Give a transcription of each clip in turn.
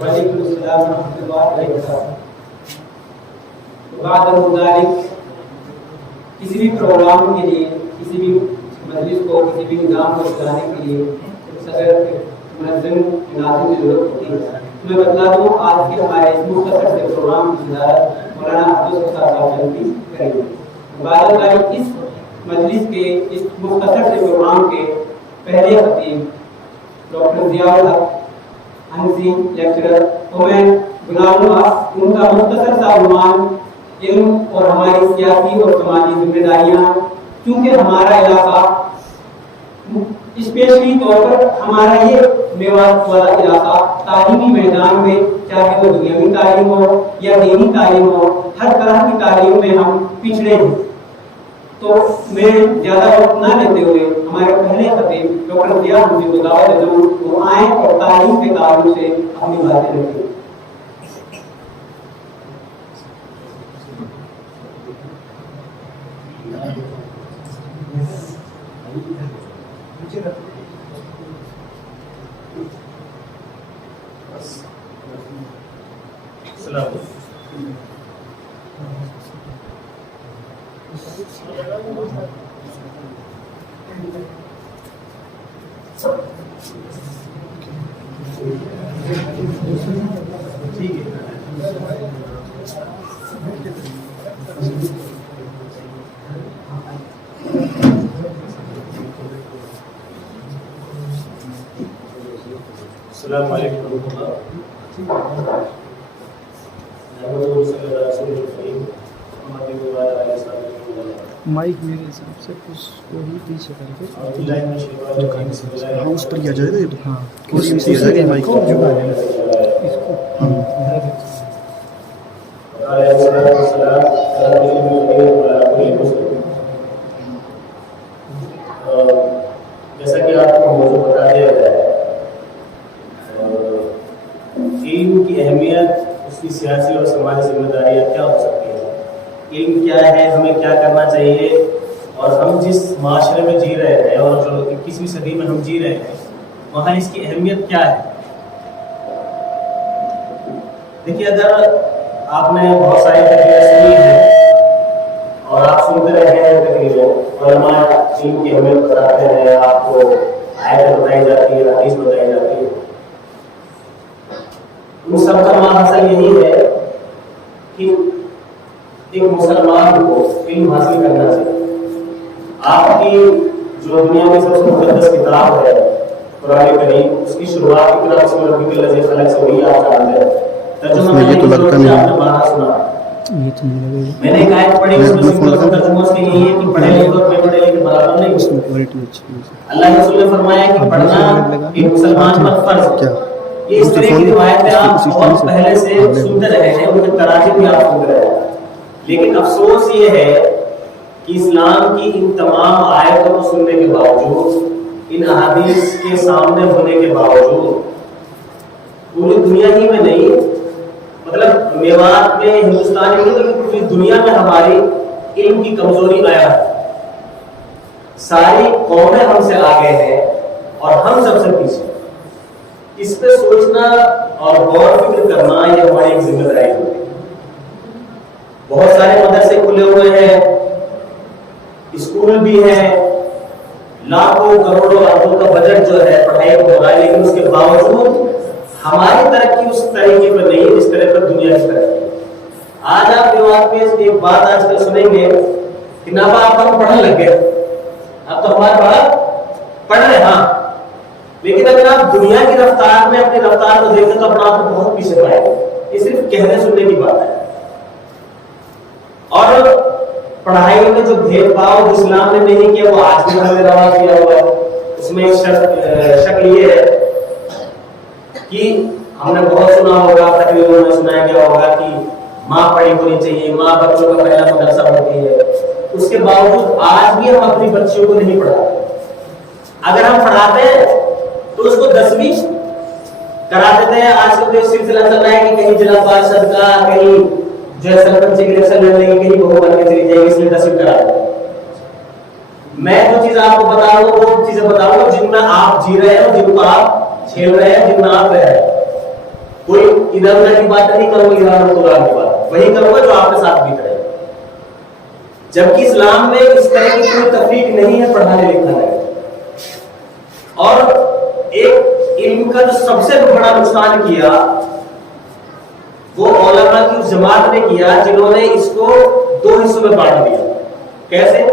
وعلیکم السلام ورحمۃ اللہ وبرکاتہ. بعد ذلك کسی بھی پروگرام کے لیے، کسی بھی مجلس کو، کسی بھی نظام کو چلانے کے لیے صدر منظم ناظم کی ضرورت ہوتی ہے. میں بتلا دوں آج کے ہمارے اس مختصر سے پروگرام کی صدارت مولانا عبدالستار صاحب چلتی کریں گے. بعد ذلك اس مجلس کے اس مختصر سے پروگرام کے پہلے خطیب ڈاکٹر ضیاء الحق انسی لیکچرر کو میں بلا لوں گا. ان کا مختصر سا عنوان علم اور ہماری سیاسی اور سماجی ذمہ داریاں. کیونکہ ہمارا علاقہ اسپیشلی طور پر ہمارا یہ میوات والا علاقہ تعلیمی میدان میں، چاہے وہ دنیاوی تعلیم ہو یا دینی تعلیم ہو، ہر طرح کی تعلیم میں ہم پچھڑے ہیں. تو میں زیادہ وقت نہ لیتے ہوئے ہمارے پہلے خطیب ڈاکٹر ضیاء الحق کو دعوت دیتا ہوں وہ آئیں اور تعلیم کے تعلق سے اپنی باتیں رکھیں. السلام علیکم ورحمۃ اللہ. مائک میرے حساب سے اس کو ہی پیچھے کر کے اس پر کیا جائے گا. ہاں مائک کو اس کو جیسا کہ آپ کو موضوع بتا دیا گیا ہے، علم کی اہمیت، اس کی سیاسی اور سماجی ذمہ داریاں کیا ہو سکتی ہیں، علم کیا ہے، ہمیں کیا کرنا چاہیے، اور ہم جس معاشرے میں جی رہے ہیں اور جو 21ویں صدی میں ہم جی رہے ہیں وہاں اس کی اہمیت کیا ہے. دیکھیے، اگر آپ نے بہت ساری تقریریں سنی ہیں اور آپ سنتے رہے ہیں تقریریں، علماء علم کی اہمیت بتاتے ہیں، آپ کو آیت بتائی جاتی ہے، حدیث بتائی جاتی ہے، ان سب کا مقصد یہی ہے کہ ایک مسلمان کو علم حاصل کرنا چاہیے. آپ کی جو دنیا میں سب سے مقدس کتاب ہے قرآن کریم، اس کی شروعات کی طرف سے ربک الذی خلق سے ہوئی، آپ جانتے ہیں. ترجمہ یہ تو لگتا نہیں آپ نے بارہ سنا. یہ تو نہیں لگے. میں نے ایک آیت پڑھی، اس میں سمپل ترجمہ اس کا یہی ہے کہ پڑھے لکھے اور بے پڑھے لکھے برابر نہیں. اس میں کوالٹی اچھی ہے. اللہ کے رسول نے فرمایا کہ پڑھنا ایک مسلمان پر فرض ہے. کیا یہ اس طرح کی روایتیں آپ بہت پہلے سے سنتے رہے ہیں، ان کے تراجم بھی آپ سنتے رہے ہیں. لیکن افسوس یہ ہے کہ اسلام کی ان تمام آیتوں کو سننے کے باوجود، ان احادیث کے سامنے ہونے کے باوجود، پوری دنیا ہی میں نہیں، مطلب میوات میں، ہندوستان میں نہیں، پوری دنیا میں ہماری علم کی کمزوری آیا ہے. ساری قومیں ہم سے آگے ہیں اور ہم سب سے پیچھے. اس پہ سوچنا اور غور فکر کرنا یہ ہماری ایک ذمہ داری ہے. بہت سارے مدرسے کھلے ہوئے ہیں، اسکول بھی ہیں، لاکھوں کروڑوں اربوں کا بجٹ جو ہے پڑھائی کو ہوگا، لیکن اس کے باوجود ہماری ترقی اس طریقے پر نہیں جس طرح پر دنیا کی ترقی. آج آپ کے وہاں پہ ایک بات آج کل سنیں گے کہ نابا آپ ہم پڑھنے لگ گئے، اب تو ہمارے بڑا پڑھ رہے. ہاں، لیکن اگر آپ دنیا کی رفتار میں اپنی رفتار کو دیکھیں تو اپنا آپ کو بہت پیچھے پائیں گے. یہ صرف کہنے سننے کی بات ہے. اور پڑھائی میں جو بھید بھاؤ اسلام نے نہیں کیا وہ آج بھی ہم نے روا کیا ہوا ہے. اس میں شکل یہ ہے کہ ہم نے بہت سنا ہوگا، تقریروں میں سنایا گیا ہوگا کہ ماں پڑھی ہونی چاہیے، ماں بچوں کا پہلا مدرسہ ہوتی ہے. اس کے باوجود آج بھی ہم اپنی بچیوں کو نہیں پڑھاتے. اگر ہم پڑھاتے ہیں تو اس کو 10ویں کرا دیتے ہیں. آج کل تو سلسلہ چل رہا ہے کہ کہیں جناب صدقہ، کہیں جو ہے سرپنچ کی الیکشن لڑنے کی کہیں بہو بن کے چلی جائے گی اس لیے 10ویں کرا دیں. میں جو چیز آپ کو بتا رہا ہوں وہ چیزیں بتاؤں گا جن میں آپ جی رہے ہیں، جن کو آپ کھیل رہے ہیں، جن میں آپ رہ رہے ہیں. کوئی ادھر ادھر کی بات نہیں کروں گا، ادھر ادھر کی بات وہی کروں گا جو آپ کے ساتھ بیت رہے ہیں. جبکہ اسلام میں اس طرح کی کوئی تفریق نہیں ہے پڑھانے لکھانے میں. اور ایک علم کا جو سب سے بڑا نقصان کیا وہ علماء کی اس جماعت نے کیا جنہوں نے اس کو 2 حصوں میں بانٹ دیا. کیسے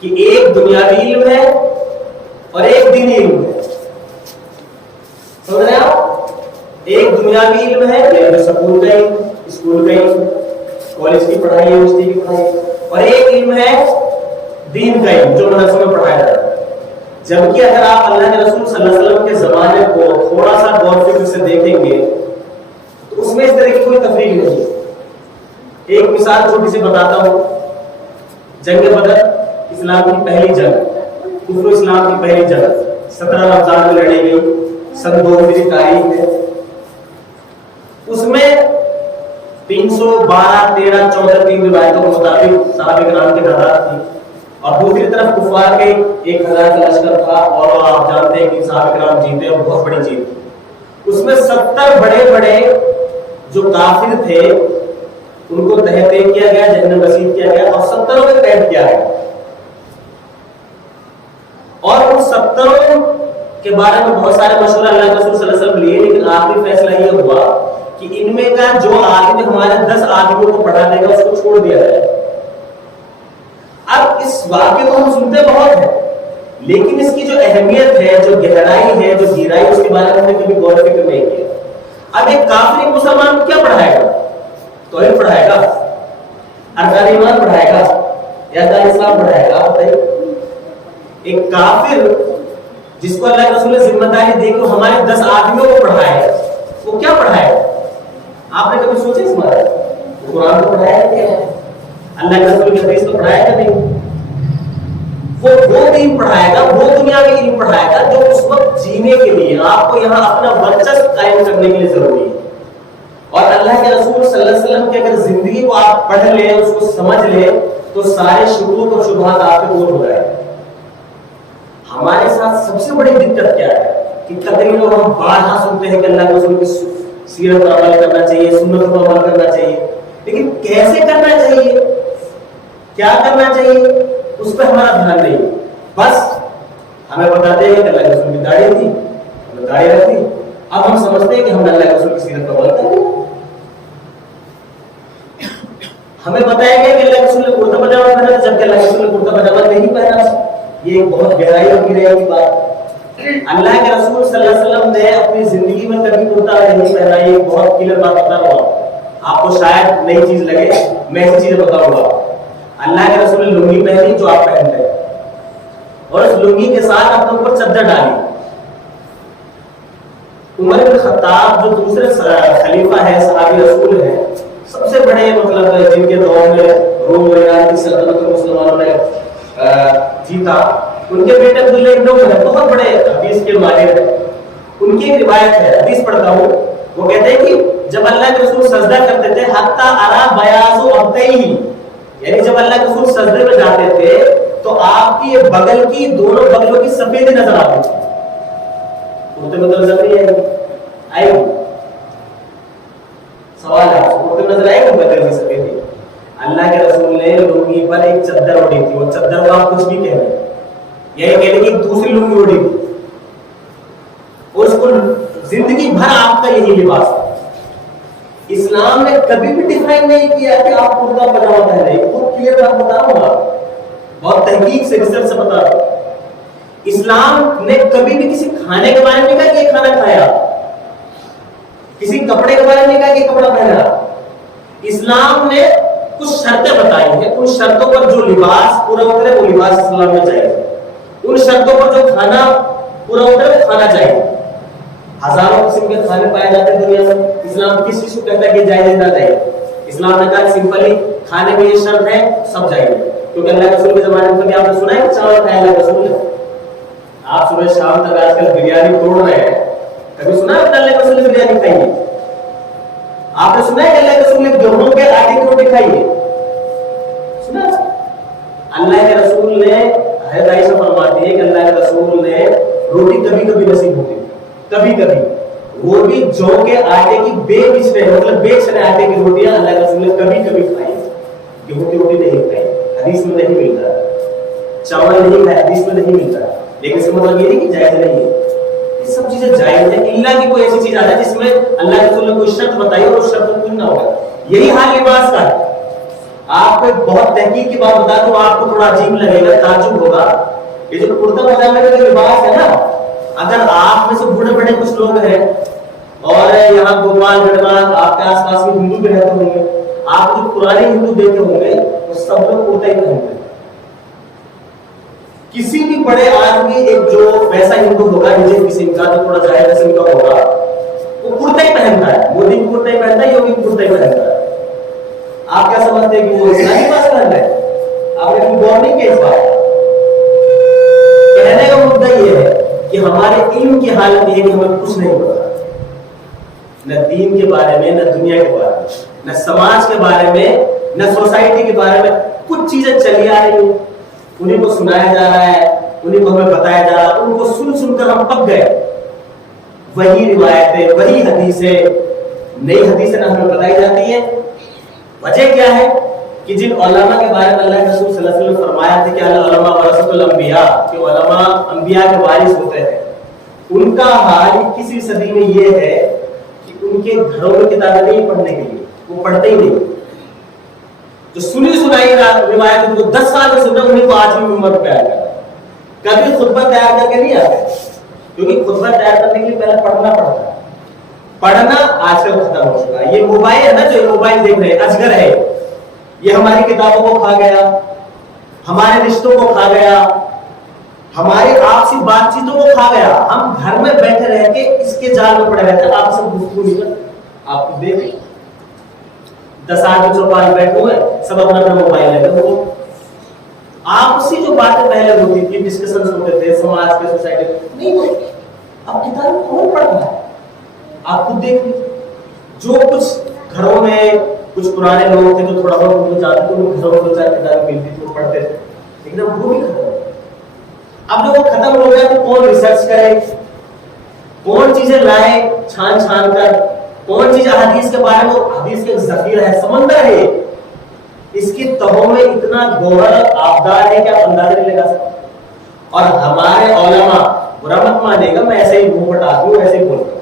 کہ ایک دنیاوی علم ہے اور ایک دینی علم ہے. سمجھ رہے ہیں آپ؟ ایک دنیاوی علم ہے یعنی سکول کا علم، اسکول کا علم، کالج کی پڑھائی، یونیورسٹی کی پڑھائی، اور ایک علم ہے دین کا علم جو مدرسوں میں پڑھایا جاتا ہے. جبکہ اگر آپ اللہ کے رسول صلی اللہ علیہ وسلم کے زمانے کو تھوڑا سا غور فکر سے دیکھیں گے تو اس میں اس طرح کی کوئی تفریق نہیں ہے. ایک مثال چھوٹی سی بتاتا ہوں. جنگ بدر اسلام کی پہلی جنگ، کفر و اسلام کی پہلی جنگ 17 رمضان میں لڑی گئی سن 2 ہجری تاریخ میں. اس میں 312 13 14 3 روایتوں کے مطابق صحابہ کرام کی تعداد تھی اور دوسری طرف کفار کے 1000 کا لشکر تھا. اور آپ جانتے ہیں کہ صحابہ کرام جیتے اور بہت بڑی جیت تھی. اس میں 70 بڑے بڑے جو کافر تھے ان کو تحت کیا گیا، جنگ نصیب کیا گیا اور 70 کو قید کیا گیا. اور ان 70 کے بارے میں بہت سارے مشورے اللہ کے رسول صلی اللہ علیہ وسلم لیے، لیکن آخری فیصلہ یہ ہوا کہ ان میں کا جو آدمی ہمارے 10 آدمیوں کو پڑھا دے گا اس کو چھوڑ دیا جائے. اب اس واقعے کو ہم سنتے بہت ہیں لیکن اس کی جو اہمیت ہے، جو گہرائی ہے، جو گہرائی، اس کے بارے میں ہم نے کبھی غور فکر نہیں کیا. اب ایک کافر ایک مسلمان کو کیا پڑھائے گا؟ توحید پڑھائے گا، ارکان ایمان پڑھائے گا یا ارکان اسلام پڑھائے گا؟ بتائیے. ایک کافر جس کو اللہ کے رسول نے ذمہ داری دی کہ ہمارے 10 آدمیوں کو پڑھائے، وہ کیا پڑھائے؟ آپ نے کبھی سوچا اس بارے میں؟ قرآن کو پڑھایا کیا ہے؟ اللہ کے رسول کی حدیث کو پڑھایا کہ نہیں؟ وہ دین پڑھائے گا، وہ دنیاوی علم پڑھائے گا جو اس وقت جینے کے لیے آپ کو یہاں اپنا ورچسپ قائم کرنے کے لیے ضروری ہے. اور اللہ کے رسول صلی اللہ علیہ وسلم کی اگر زندگی کو آپ پڑھ لیں، اس کو سمجھ لیں تو سارے شکوک اور شبہات آپ کے دور ہو جائیں. ہمارے ساتھ سب سے بڑی دقت کیا ہے کہ تقریروں ہم بارہا سنتے ہیں کہ اللہ کے رسول کی سیرت پر عمل کرنا چاہیے، سنت پر عمل کرنا چاہیے، لیکن کیسے کرنا چاہیے، کیا کرنا چاہیے، اس پہ ہمارا دھیان نہیں. بس ہمیں بتاتے ہیں کہ اللہ کے رسول کی داڑھی تھی، ہم نے داڑھی رکھی، اب ہم سمجھتے ہیں کہ ہم نے اللہ کے رسول کی سیرت پر عمل کریں. ہمیں بتایا گیا کہ اللہ کے رسول نے کرتا پاجامہ پہنا تھا جبکہ اللہ کے رسول نے کرتا پاجامہ نہیں پہنا. یہ ایک بہت گہرائی اور گہرائی کی بات. اللہ کے رسول صلی اللہ علیہ وسلم نے اپنی زندگی میں کبھی کرتا نہیں پہنا. یہ بہت کلیئر بات بتا رہا ہوں. آپ کو شاید نئی چیز لگے، میں ایسی چیزیں بتاؤں گا. اللہ کے رسول نے لنگی پہنی جو آپ پہنتے ہیں اور اس لنگی کے ساتھ اپنے اوپر چادر ڈالی. عمر بن خطاب جو دوسرے خلیفہ ہیں، صحابی رسول ہیں، سب سے بڑے مطلب جن کے دور میں روم ایران کی سلطنت کو مسلمانوں نے جیتا، ان کے بیٹے عبداللہ ابن عمر بہت بڑے حدیث کے ماہر ہیں. ان کی ایک روایت ہے، حدیث پڑھتا ہوں. وہ کہتے ہیں کہ جب اللہ کے رسول سجدہ کرتے تھے حتی ارا بیاض ابطیہ، یعنی جب اللہ کے رسول سجدے میں جاتے تھے تو آپ کی بغل کی دونوں بغلوں کی سفیدی نظر آتی تھی. کرتے میں تو نظر نہیں آئے گی. سوال ہے کرتے میں نظر آئے گی بغل کی سفیدی؟ اللہ کے رسول نے لنگی پر ایک چادر اوڑھی تھی. وہ چادر کو آپ کچھ بھی کہہ رہے ہیں، یہ کہہ رہے کہ دوسری لنگی اوڑھی تھی اور اس کو زندگی بھر آپ کا یہی لباس ہے. اسلام نے کبھی بھی ڈیفائن نہیں کیا کہ آپ کرتا پاجامہ پہنے. بہت کلیئر بات بتا رہا ہوں آپ، بہت تحقیق سے ریسرچ سے بتا رہا ہوں. اسلام نے کبھی بھی کسی کھانے کے بارے میں نہیں کہا کہ یہ کھانا کھایا، کسی کپڑے کے بارے میں نہیں کہا کہ یہ کپڑا پہنا. اسلام نے کچھ شرطیں بتائی ہیں، ان شرطوں پر جو لباس پورا اترے وہ لباس اسلام میں چاہیے. ان شرطوں پر جو کھانا پورا اترے وہ کھانا چاہیے. ہزاروں قسم کے کھانے پائے جاتے ہیں دنیا میں. اسلام کس چیز کو کہتا ہے کہ جائز نہ چاہیے؟ اسلام نے کہا سمپلی کھانے میں یہ شرط ہے سب جائز، کیونکہ اللہ کے رسول کے زمانے میں آپ نے سنا ہے چاول کھایا اللہ کے رسول نے. آپ صبح شام تک آج کل بریانی توڑ رہے ہیں، کبھی سنا ہے اللہ کے رسول نے بریانی کھائی ہے؟ آپ نے سنا ہے کہ اللہ کے رسول نے گیہوں کے آٹے کی روٹی کھائی ہے؟ سنا؟ اللہ کے رسول نے حضرت عائشہ فرماتی ہے کہ اللہ کے رسول نے روٹی کبھی کبھی نصیب ہوتی کبھی کبھی، وہ بھی جو کے آٹے کی بے بچنے مطلب بے چنے آٹے کی روٹیاں اللہ کے رسول نے کبھی کبھی کھائی، گیہوں کی روٹی نہیں کھائی، حدیث میں نہیں ملتا، چاول نہیں کھایا حدیث میں نہیں ملتا، لیکن اس کا مطلب یہ نہیں کہ جائز نہیں ہے، یہ سب چیزیں جائز ہیں، الا کی کوئی ایسی چیز آ جائے جس میں اللہ کے رسول نے کوئی شرط بتائی اور اس شرط پوری نہ ہوگا۔ یہی حال لباس کا ہے۔ آپ کو ایک بہت تحقیق کی بات بتا دوں، آپ کو تھوڑا عجیب لگے گا، تعجب ہوگا، یہ جو کرتا پاجامے کا جو لباس ہے نا، اگر آپ میں سے بوڑھے بڑے کچھ لوگ ہیں اور یہاں گوپال گڑھ میں آپ کے آس پاس بھی ہندو بھی رہتے ہوں گے، آپ جو پرانے ہندو دیکھے ہوں گے وہ سب لوگ کرتا ہی پہنتے ہیں۔ کسی بھی بڑے آدمی ایک جو ویسا ہندو ہوگا نجی قسم کا جو تھوڑا ظاہر قسم کا ہوگا وہ کرتا ہی پہنتا ہے، مودی بھی کرتا ہی پہنتا ہے، یوگی بھی کرتا ہی پہنتا ہے۔ آپ کیا سمجھتے ہیں کہ وہ اسلامی لباس پہن رہے ہیں؟ آپ نے کوئی غور نہیں کیا اس بات؟ کہنے کا مدعا یہ ہے کہ ہمارے علم کی حالت یہ کہ ہمیں کچھ نہیں پتا، نہ دین کے بارے میں، نہ دنیا کے بارے میں، نہ سماج کے بارے میں، نہ سوسائٹی کے بارے میں۔ کچھ چیزیں چلی آ رہی ہیں، انہیں کو سنایا جا رہا ہے، انہیں کو ہمیں بتایا جا رہا ہے، ان کو سن سن کر ہم پک گئے۔ وہی روایتیں، وہی حدیثیں، نئی حدیثیں نہ ہمیں بتائی جاتی ہیں۔ وجہ کیا ہے کہ جن علماء کے بارے میں اللہ کے رسول صلی اللہ علیہ وسلم نے فرمایا تھا کہ العلماء ورثۃ الانبیاء، کہ علماء انبیاء کے وارث ہوتے ہیں، ان کا حال 21ویں صدی میں یہ ہے کہ ان کے گھروں میں کتابیں نہیں پڑھنے کے لیے، وہ پڑھتے ہی نہیں۔ جو سنی سنائی روایت ان کو 10 سال میں سننا، انہیں کو آج بھی عمر پہ آ گیا، کبھی خطبہ تیار کر کے نہیں آتے، کیونکہ خطبہ تیار کرنے کے لیے پہلے پڑھنا پڑتا ہے۔ پڑھنا آج کل ختم ہو چکا ہے۔ یہ موبائل ہے نا، جو موبائل دیکھ رہے ہیں، اجگر ہے، یہ ہماری کتابوں کو کھا گیا، ہمارے رشتوں کو کھا گیا، ہماری آپسی بات چیتوں کو کھا گیا۔ ہم گھر میں بیٹھے رہ کے اس کے جال میں پڑے رہتے ہیں، آپ سے گفتگو نہیں کرتے۔ آپ کو دیکھ 10 آدمی چوپال بیٹھے ہوئے، سب اپنا اپنا موبائل لگے ہوئے، آپسی جو باتیں پہلے ہوتی تھی، ڈسکشنز ہوتے تھے سماج کے، سوسائٹی نہیں ہوتی۔ اب کتابیں کون پڑھ رہا ہے؟ آپ خود دیکھ لیجیے، جو کچھ گھروں میں کچھ پرانے لوگ تھے جو تھوڑا بہت ان کو جانتے تھے، ان گھروں میں 2-4 کتابیں ملتی تھی، وہ پڑھتے تھے، لیکن اب وہ بھی ختم ہو گیا۔ اب جب وہ ختم ہو گیا تو کون ریسرچ کرے، کون چیزیں لائے چھان چھان کر، کون چیز حدیث کے بارے میں، حدیث کے ذخیرہ ہے، سمندر ہے، اس کی تہوں میں اتنا گوہر آبدار ہے کہ آپ اندازہ نہیں لگا سکتے۔ اور ہمارے علماء، برا مت مانیے گا، میں ایسے ہی منہ پٹا دوں، ایسے ہی بولتا ہوں،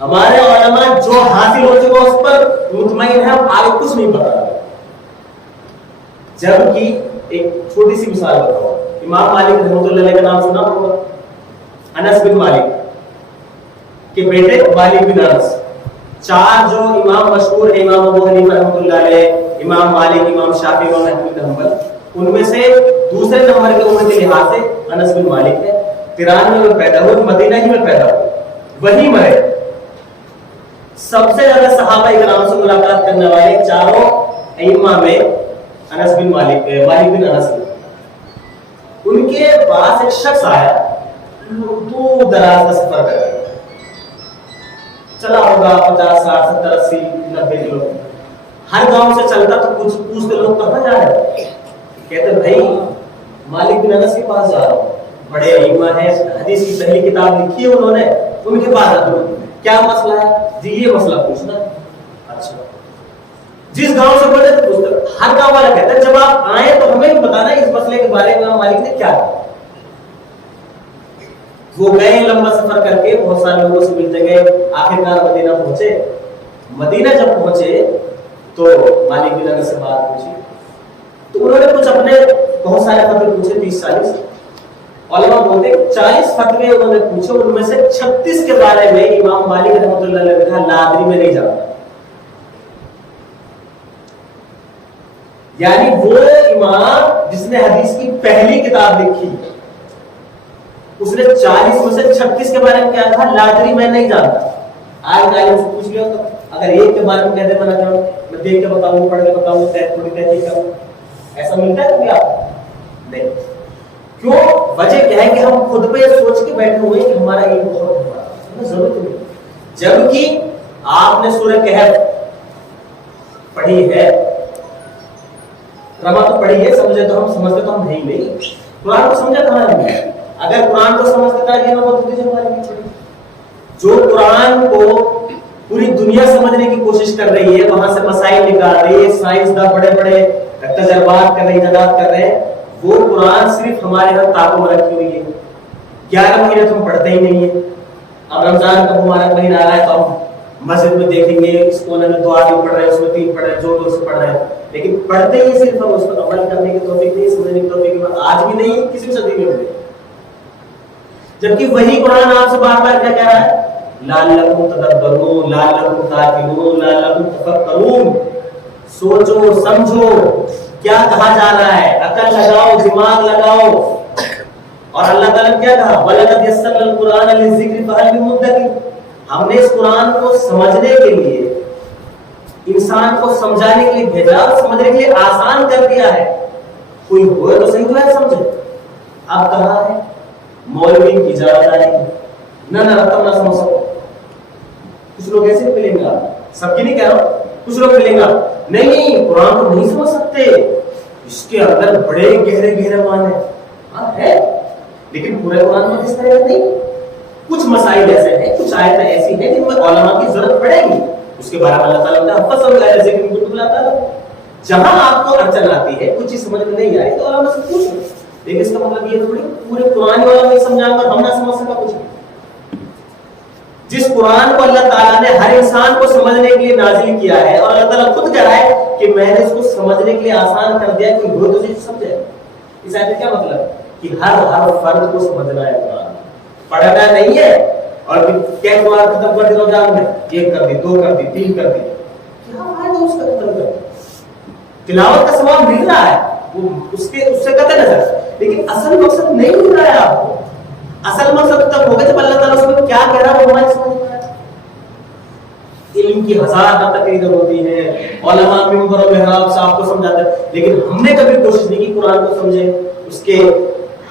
ہمارے علماء جو حاصل ہو چکا اس پر مطمئن ہے، آگے کچھ نہیں پتا۔ جبکہ ایک چھوٹی سی مثال بتاؤ، امام مالک رحمۃ اللہ علیہ کا نام سنا ہوگا، انس بن مالک کے بیٹے مالک بن انس۔ 4 جو امام مشہور ہیں، امام ابو حنیفہ رحمۃ اللہ علیہ، امام مالک، امام شافعی، امام احمد بن حنبل، ان میں سے دوسرے نمبر کے عمر کے لحاظ سے انس بن مالک ہے۔ 93 میں پیدا ہوئے، مدینہ ہی میں پیدا ہوئے، وہی مرے۔ سب سے زیادہ صحابہ کرام سے ملاقات کرنے والے 4 ائمہ میں انس بن مالک بن انس، ان کے پاس ایک شخص آیا، دور دراز کا سفر کر کے چلا ہوگا 50 60 70 80 90 کلو، ہر گاؤں سے چلتا تو کچھ پوچھتے لوگ کہاں جا رہے ہیں، کہتے بھائی مالک بن انس کے پاس جا رہا ہوں، بڑے ائمہ ہیں، حدیث کی پہلی کتاب لکھی ہے انہوں نے، ان کے پاس آتا ہوں، کیا مسئلہ ہے جی؟ یہ مسئلہ پوچھنا۔ اچھا، جس گاؤں سے پڑھے تو پوچھتے، ہر گاؤں والا کہتا ہے جب آپ آئے تو ہمیں بتانا اس مسئلے کے بارے میں مالک نے کیا کہا۔ وہ گئے لمبا سفر کر کے، بہت سارے لوگوں سے ملتے گئے، آخرکار مدینہ پہنچے۔ مدینہ جب پہنچے تو مالک بن انس سے بات پوچھی، تو انہوں نے کچھ اپنے بہت سارے فتوے پوچھے، 30-40 علماء بولتے 40 فتوے انہوں نے پوچھے، ان میں سے 36 کے بارے میں امام مالک رحمۃ اللہ علیہ نے کہا لادری میں نہیں جاتا۔ یعنی وہ امام جس نے حدیث کی پہلی کتاب لکھی، اس نے 40 میں سے 36 کے بارے میں کیا کہا؟ لادری میں نہیں جانتا۔ آج عالم سے پوچھ لیا تو اگر ایک کے بارے میں کہتے میں نہ جانوں، میں دیکھ کے بتاؤں، پڑھ کے بتاؤں، تھوڑی تحقیق کروں، ایسا ملتا ہے کبھی آپ؟ نہیں۔ کیوں؟ وجہ کیا ہے کہ ہم خود پہ سوچ کے بیٹھے ہوئے کہ ہمارا علم بہت بڑا ہے، ضرورت نہیں۔ جبکہ آپ نے سورہ کہف پڑھی ہے، رما تو پڑھی ہے، سمجھے تو ہم سمجھتے تو ہم نہیں قرآن کو سمجھا کہاں ہے؟ اگر قرآن کو سمجھتے تھا یہ بہت ہماری نہیں پڑھی. جو قرآن کو پوری دنیا سمجھنے کی کوشش کر رہی ہے، وہاں سے مسائل نکال رہی ہے، سائنسداں بڑے بڑے تجربات کر رہے ہیں، ایجادات کر رہے ہیں، وہ قرآن صرف ہمارے یہاں تابو میں رکھی ہوئی ہے. 11 مہینے تو ہم پڑھتے ہی نہیں ہیں. اب رمضان کا مبارک مہینہ آ رہا ہے تو ہم مسجد میں دیکھیں گے اس کونے میں 2 آدمی پڑھ رہے ہیں، اس میں 3 پڑھ رہے ہیں، جو سے پڑھ رہے ہیں، لیکن پڑھتے ہی صرف ہم اس پر عمل کرنے کی توفیق نہیں، سمجھنے کی توفیق آج بھی نہیں، کسی بھی صدی میں ہوئی. جبکہ وہی قرآن آپ سے بار بار کیا کہہ رہا ہے؟ لعلکم تدبرون، لعلکم تعقلون، لعلکم تفکرون. سوچو سمجھو کیا کہا جا رہا ہے، عقل لگاؤ، دماغ لگاؤ. اور اللہ تعالیٰ نے کیا کہا؟ وَلَقَدْ يَسَّرْنَا الْقُرْآنَ لِلذِّكْرِ فَهَلْ مِن مُدَّكِرٍ. ہم نے اس قرآن کو سمجھنے کے لیے، انسان کو سمجھانے کے لیے بھیجا، سمجھنے کے لیے آسان کر دیا ہے. کوئی ہوئے تو صحیح ہے سمجھے. اب کہاں ہے مولوی کی اجازت آئے گی نہ رقم نہ سمجھ سکو. کچھ لوگ ایسے ملیں گا، سب کی نہیں کہہ رہا ہوں، کچھ لوگ ملیں گا نہیں قرآن کو نہیں سمجھ سکتے، اس کے اندر بڑے گہرے معنی ہے، لیکن پورے قرآن میں اس طرح نہیں. کچھ مسائل ایسے ہیں، کچھ آیتیں ایسی ہیں جن میں علماء کی ضرورت پڑے گی. اس کے بارے میں اللہ تعالیٰ نے فصل کا ذکر بالکل آتا ہے. جہاں آپ کو اڑچن آتی ہے، کچھ چیز سمجھ میں نہیں آئی تو علماء سے پوچھو. لیکن اس کا مطلب یہ تھوڑی پورے قرآن والا نہیں سمجھا کر ہم نہ سمجھ سکا کچھ. جس قرآن کو اللہ تعالیٰ نے ہر انسان کو سمجھنے کے لیے نازل کیا ہے، اور اللہ تعالیٰ خود کہہ رہا ہے کہ میں نے اس کو سمجھنے کے لیے آسان کر دیا کہ وہ تو سمجھے. اس آیت کا کیا مطلب ہے؟ کہ ہر فرد کو سمجھنا ہے قرآن، پڑھنا نہیں ہے اور کیا قرآن ختم کر دی رمضان میں، 1 کر دی، 2 کر دی، 3 کر دی، کیا فائدہ اس کا ختم کر. تلاوت کا ثواب مل رہا ہے، وہ اس سے قطع نظر، لیکن اصل مقصد نہیں مل رہا ہے آپ کو. اصل مقصد تب ہوگا جب اللہ تعالیٰ اس میں کیا کہہ رہا ہے وہ ہمارے سمجھ میں آئے. علم کی 1000 تقریریں ہوتی ہیں، علماء منبر و محراب سے آپ کو سمجھاتے ہیں، لیکن ہم نے کبھی کوشش نہیں کی قرآن کو سمجھے. اس کے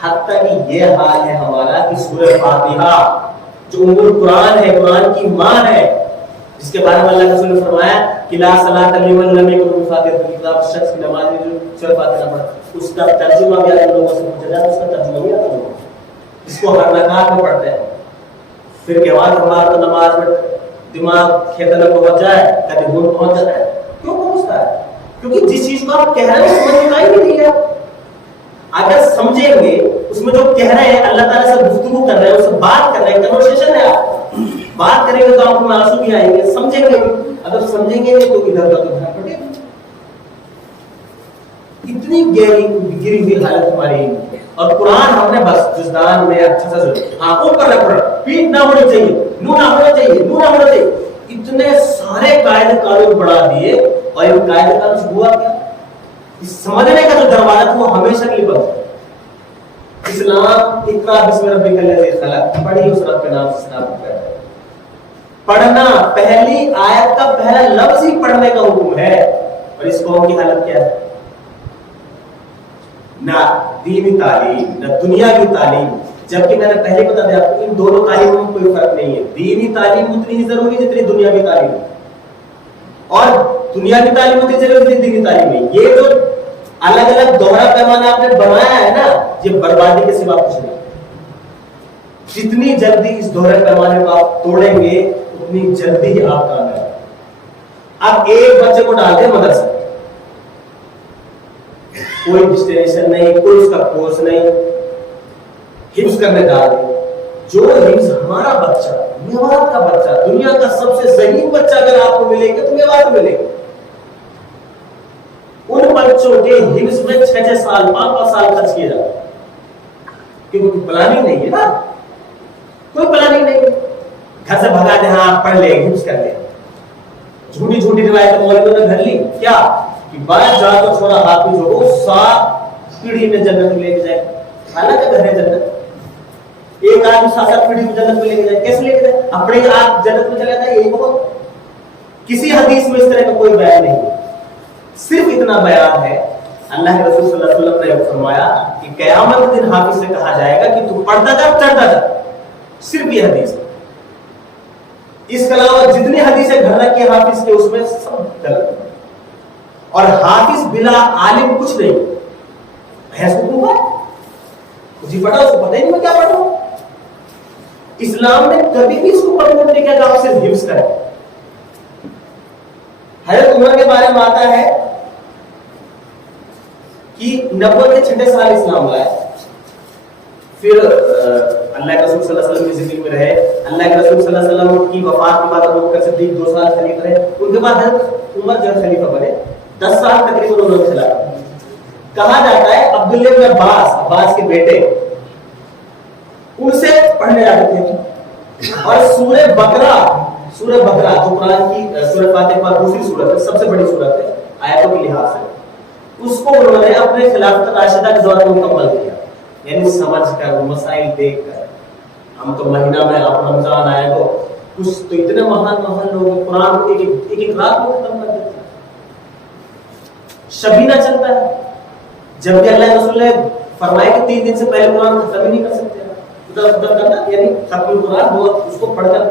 حتیٰ کہ یہ حال ہے ہمارا کہ سورہ فاتحہ جو ام القرآن ہے، قرآن کی ماں ہے، جس کے بارے میں اللہ کے رسول نے فرمایا کہ لا صلاۃ لمن لم یقرأ بفاتحۃ الکتاب، شخص کی نماز میں جو سورہ فاتحہ پڑھے اس کا ترجمہ بھی اللہ لوگوں سے پوچھا جائے، اس کا ترجمہ بھی آتا ہے، اس کو ہر رکعت میں پڑھتے ہیں. پھر کے بعد ہمارا تو نماز میں دماغ کھیتنے کو بچ جائے، کبھی دور پہنچ جاتا ہے. کیوں پہنچتا ہے؟ کیونکہ جس چیز کو آپ کہہ رہے ہیں سمجھ میں آئی نہیں ہے. اگر سمجھیں گے اس میں جو کہہ رہے ہیں، اللہ تعالیٰ سے گفتگو کر رہے ہیں، اس سے بات کر رہے ہیں، کنورسیشن ہے. آپ بات کریں گے تو آپ کو آنسو بھی آئیں گے، سمجھیں گے. اگر سمجھیں گے تو ادھر کا تو دھیان پڑے گا. اتنی گری ہوئی حالت ہماری. اور قرآن ہم نے بس جزدان میں اچھا سا آنکھوں پر رکھ رہا، پیٹ نہ ہونے چاہیے، نو نہ ہونا چاہیے، نو نہ ہونا چاہیے. اتنے سارے قاعدے قانون بڑھا دیے، اور ان قاعدے قانون سے ہوا کیا؟ سمجھنے کا جو دروازہ تھا وہ ہمیشہ کے لیے بند ہے. اسلام اقرا بسم ربک الذی خلق، پڑھی اس رب کے نام سے اسلام کا ہے. پڑھنا پہلی آیت کا پہلا لفظ ہی پڑھنے کا حکم ہے. اور اس قوم کی حالت کیا ہے؟ نہ دینی تعلیم نہ دنیا کی تعلیم. جبکہ میں نے پہلے بتا دیا آپ کو ان دونوں تعلیموں میں کوئی فرق نہیں ہے. دینی تعلیم اتنی ہی ضروری ہے جتنی دنیا کی تعلیم، اور دنیا کی تعلیم اتنی ضروری ہے دینی تعلیم ہے. یہ جو الگ الگ دوہرا پیمانہ آپ نے بنایا ہے نا، یہ بربادی کے سوا کچھ نہیں. جتنی جلدی اس دوہرے پیمانے کو آپ توڑیں گے اتنی جلدی ہی آپ کامیاب ہیں. اب ایک بچے کو ڈال دیں مدرسے، کوئی ڈسٹینیشن نہیں، کوئی اس کا کورس نہیں، حفظ کرنے ڈال دیں. جو حفظ ہمارا بچہ، میوات کا بچہ، دنیا کا سب سے ذہین بچہ اگر آپ کو ملے گا تو میوات ملے گا. ان بچوں کے حفظ میں 6 سال 5 سال خرچ کیے جاتے ہیں، کیونکہ پلاننگ نہیں ہے نا، کوئی پلاننگ نہیں ہے. گھر سے بھگا دے، ہاں پڑھ لے، حفظ کر لے. جھوٹی جھوٹی روایت مولویوں نے گھر لی کیا کہ بارہ جا تو چھوڑا حافظ ہو 7 پیڑھی میں جنت میں لے کے جائے. حالانکہ گھر ہے جنت. ایک آدمی 7 پیڑھی میں جنت میں لے کے جائے، کیسے لے کے جائے؟ اپنے آپ جنت میں چلا جائے. یہی بہت. کسی حدیث میں اس طرح کا کوئی بیان نہیں. صرف اتنا بیان ہے، اللہ کے رسول صلی اللہ علیہ وسلم نے فرمایا کہ قیامت کے دن حافظ سے کہا جائے گا کہ تو پڑھتا جا چڑھتا جا. صرف یہ حدیث. اس کے علاوہ جتنی حدیثیں گھر رکھی حافظ کے اس میں سب غلط. اور حافظ بلا عالم کچھ نہیں ہے. اس کو مجھے پڑھا اس کو پتہ ہی نہیں میں کیا پڑھوں. اسلام نے کبھی بھی اس کو پروموٹ نہیں کیا کہ آپ صرف حفظ کریں. حضرت عمر کے بارے میں آتا ہے کہ نبوت کے 6 سال اسلام لائے, پھر اللہ کے رسول صلی اللہ علیہ وسلم کی زندگی میں رہے. اللہ کے رسول صلی اللہ علیہ وسلم کی وفات کے بعد ابو بکر صدیق 2 سال خلیفہ رہے. ان کے بعد حضرت عمر جب خلیفہ بنے 10 سال تقریباً انہوں نے چلایا. کہا جاتا ہے عبداللہ بن عباس کے بیٹے ان سے پڑھنے جاتے تھے, اور سورہ بقرہ جو قرآن کی سورہ فاتحہ کے بعد دوسری سورت ہے, سب سے بڑی سورت ہے آیتوں کے لحاظ سے, اس کو انہوں نے اپنے خلافت راشدہ کے دوران مکمل کیا. یعنی سمجھ کر, مسائل دیکھ کر. ہم تو مہینہ میں اب رمضان آئے تو کچھ تو اتنے مہان لوگ قرآن کو ایک رات میں ختم کر دیتے ہیں. شبینہ چلتا ہے, جب بھی اللہ رسول نے فرمایا کہ 3 دن سے پہلے قرآن ختم ہی نہیں کر سکتے, ختم کرنا یعنی ختم قرآن وہ اس کو پڑھ کر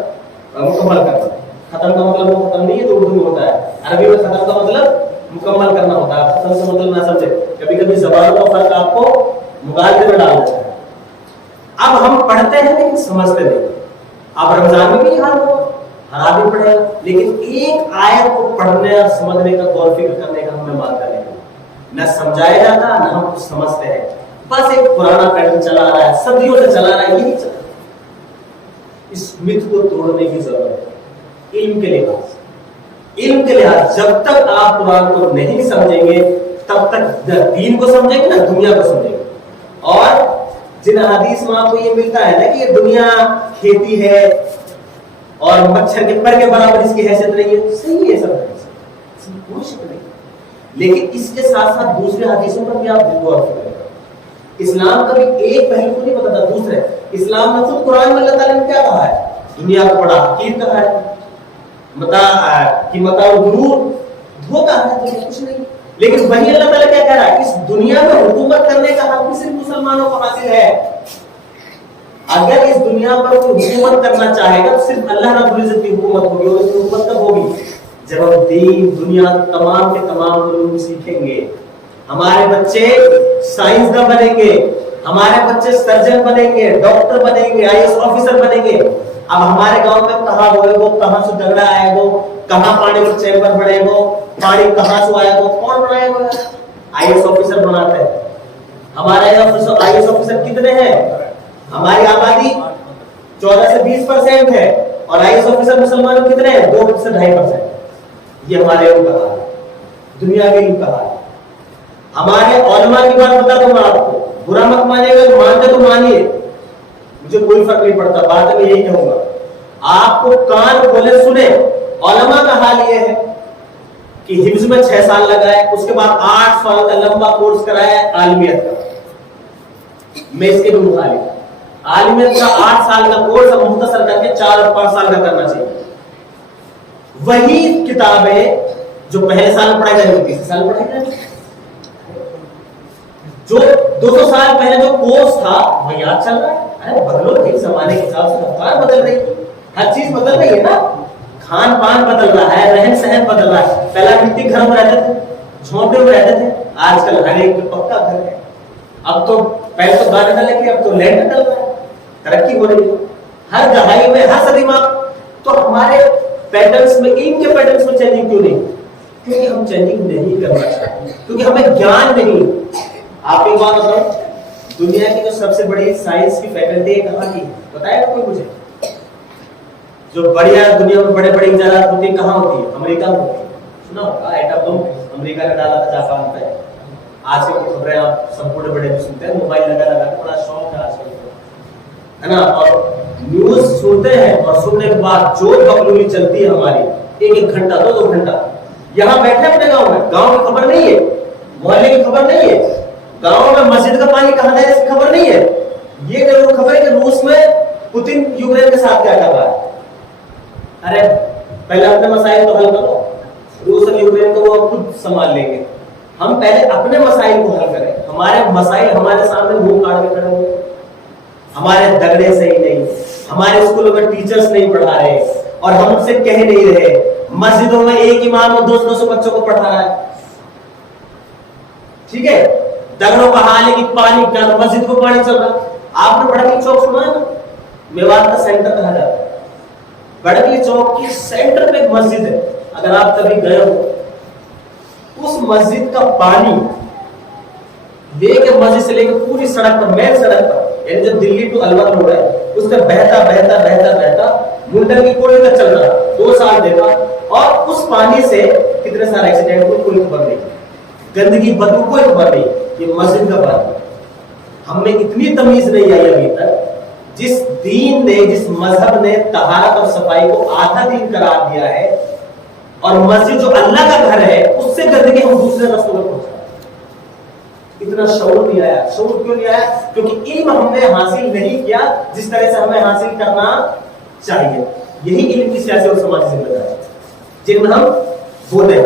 مکمل کرنا. ختم کا مطلب وہ ختم نہیں ہے جو اردو میں ہوتا ہے, عربی میں ختم کا مطلب مکمل کرنا ہوتا ہے. ختم سے مطلب نہ سمجھے, کبھی کبھی زبانوں کا فرق آپ کو مغالطے میں ڈال دیتا ہے. اب ہم پڑھتے ہیں لیکن سمجھتے نہیں. اب رمضان میں بھی یہ حال ہوگا, ہر آدمی پڑھے گا, لیکن ایک آیت کو پڑھنے اور سمجھنے کا, غور فکر کرنے کا ہمیں مانتا نہیں. نہ سمجھایا جاتا نہ ہم کچھ سمجھتے ہیں. بس ایک پرانا پیٹرن چلا آ رہا ہے, صدیوں سے چلا آ رہا ہے, یہ نہیں چلا. اس مت کو توڑنے کی ضرورت ہے علم کے لحاظ. علم کے لحاظ جب تک آپ قرآن کو نہیں سمجھیں گے تب تک نہ دین کو سمجھیں گے نہ دنیا کو سمجھیں گے. اور جن حدیث میں آپ کو یہ ملتا ہے نا کہ یہ دنیا کھیتی ہے اور مچھر کے پر کے برابر اس کی حیثیت نہیں ہے, صحیح ہے سب, کوئی شک نہیں. لیکن اس کے ساتھ ساتھ دوسرے حدیثوں پر بھی آپ غور کریں. اسلام کا بھی ایک پہلو کو نہیں بتاتا. دوسرے اسلام میں خود قرآن میں اللہ تعالیٰ نے کیا کہا ہے, دنیا کو بڑا حقیر کہا ہے, متاع غرور دھوکہ ہے, تو کچھ نہیں. لیکن وہی اللہ تعالیٰ کیا کہہ رہا ہے, اس دنیا میں حکومت کرنے کا حق بھی صرف مسلمانوں کو حاصل ہے. اگر اس دنیا پر کوئی حکومت کرنا چاہے گا تو صرف اللہ رب العزت کی حکومت ہوگی. اور اس کی حکومت کب ہوگی, جب ہم دین دنیا تمام کے تمام علوم سیکھیں گے. ہمارے بچے سائنسداں بنیں گے, ہمارے بچے سرجن بنیں گے, ڈاکٹر بنیں گے, IAS آفیسر بنیں گے. اب ہمارے گاؤں میں کہاں ہوئے گو, کہاں سے جھگڑا آئے گو, کہاں پانی کا چیمبر بنے گو, پانی کہاں سے آیا گو, کون بنائے گا, IAS آفیسر بناتے ہیں. ہمارے IAS آفیسر کتنے ہیں, ہماری آبادی 14 سے 20% ہے, اور IAS آفیسر مسلمانوں کتنے ہیں, 2 سے 2.5%. یہ ہمارے علم کا حال ہے, دنیا کے علم کا حال ہے. ہمارے علماء کی بات بتا دوں میں آپ کو, برا مت مانیے گا, مانتے تو مانیے, مجھے کوئی فرق نہیں پڑتا. بات میں یہی کہوں گا, آپ کو کان کھولے سنے. علماء کا حال یہ ہے کہ حفظ میں 6 سال لگائے, اس کے بعد 8 سال کا لمبا کورس کرایا عالمیت کا. میں اس کے بھی مخالف. عالمیت کا 8 سال کا کورس مختصر کر کے 4 اور 5 سال کا کرنا چاہیے. وہی کتابیں جو پہلے سال پڑھائی جائیں گی تیسرے سال پڑھائی جائیں گی. جو 200 سال پہلے جو کورس تھا وہ یاد چل رہا ہے. بدلو بھائی, زمانے کے حساب سے رفتار بدل رہی ہے, ہر چیز بدل رہی ہے نا. کھان پان بدل رہا ہے, رہن سہن بدل رہا ہے. پہلا مٹی گھر میں رہتے تھے, جھونپڑے میں رہتے تھے, آج کل ہر ایک پکا گھر ہے. اب تو پہلے تو گانے ڈالے گے, اب تو لینڈ ڈل رہا ہے. ترقی ہو رہی ہے ہر دہائی میں, ہر صدی میں. تو ہمارے پیٹرنس میں, ان کے پیٹرنس میں چینجنگ کیوں نہیں, کیونکہ ہم چینجنگ نہیں کرنا چاہتے, کیونکہ ہمیں گیان نہیں. آپ ایک بات بتاؤ, دنیا کی جو سب سے بڑی سائنس کی فیکلٹی ہے کہاں کی, بتائے گا کوئی مجھے؟ جو بڑھیا دنیا میں بڑے بڑے ایجادات ہوتی ہیں کہاں ہوتی ہے, امریکہ میں ہوتی ہے. سنا ہوگا ایٹم بم امریکہ نے ڈالا تھا جاپان پہ. آج کل خبریں آپ سب بڑے بڑے سنتے ہیں, موبائل لگا لگا کے, بڑا شوق ہے آج کل ہے نا. اور نیوز سنتے ہیں, اور سننے کے بعد جو بکلولی چلتی ہے ہماری, 1 گھنٹہ 2 گھنٹہ, یہاں بیٹھے اپنے گاؤں میں, گاؤں کی خبر نہیں ہے, محلے کی خبر نہیں ہے, گاؤں میں مسجد کا پانی کہاں ہے اس کی خبر نہیں ہے. یہ ضرور خبر ہے کہ روس میں پوتن یوکرین کے ساتھ کیا کر رہا ہے. ارے پہلے اپنے مسائل تو حل کرو, روس اور یوکرین کو وہ خود سنبھال لیں گے. ہم پہلے اپنے مسائل کو حل کریں. ہمارے مسائل ہمارے سامنے منہ کاٹ کے کھڑے ہوئے, ہمارے دگڑے صحیح نہیں, ہمارے اسکولوں میں ٹیچرز نہیں پڑھا رہے, اور ہم سے کہہ نہیں رہے مسجدوں میں ایک امام 200 بچوں کو پڑھا رہا ہے. ٹھیک ہے, دگنوں کا حال ہے کہ پانی کا مسجد کو پانی چل رہا. آپ نے بڑکلی چوک سنا ہے نا, میوات کا سینٹر کہا جاتا ہے. بڑکلی چوک کی سینٹر پہ ایک مسجد ہے, اگر آپ کبھی گئے ہو اس مسجد کا پانی لے کے مسجد سے لے کے پوری سڑک پر, مین سڑک پر, یعنی جو دلی ٹو الور روڈ ہے اس کا بہتا بہتا بہتا بہتا منڈل کی کوڑی تک چل رہا. 2 سال دیکھا, اور اس پانی سے کتنے سارے ایکسیڈنٹ کو کوئی خبر نہیں, گندگی بدبو کوئی خبر نہیں. یہ مسجد کا پانی. ہم میں اتنی تمیز نہیں آئی ابھی تک. جس دین نے, جس مذہب نے طہارت اور صفائی کو آدھا دین قرار دیا ہے, اور مسجد جو اللہ کا گھر ہے اس سے گندگی ہم دوسرے رستوں میں پہنچا. اتنا شعور نہیں آیا. شعور کیوں نہیں آیا؟ کیونکہ علم ہم نے حاصل نہیں کیا جس طرح سے ہمیں حاصل کرنا چاہیے. یہی علم کی سیاسی اور سماجی ذمہ داری جن میں ہم بولے.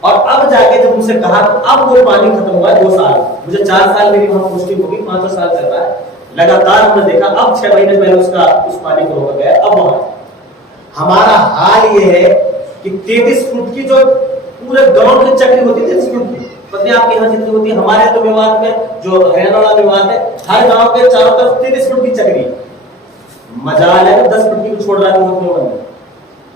اور اب جا کے جب مجھ سے کہا کہ اب وہ پانی ختم ہوا ہے 2 سال, مجھے 4 سال میری وہاں پوسٹنگ ہوگی, 5 سال چل رہا ہے لگاتار. ہم نے دیکھا اب 6 مہینے پہلے اس پانی کو روکا گیا. اب وہاں ہمارا حال یہ ہے کہ 33 فٹ کی جو پورے گاؤں کی چکری ہوتی ہے 33 فٹ کی, پتہ نہیں آپ کے یہاں جتنی ہوتی ہے, ہمارے تو میوات میں جو ہریانہ والا میوات ہے ہر گاؤں کے چاروں طرف 33 فٹ کی چکری. مجال ہے 10 فٹ کی چھوڑ رہا ہے ان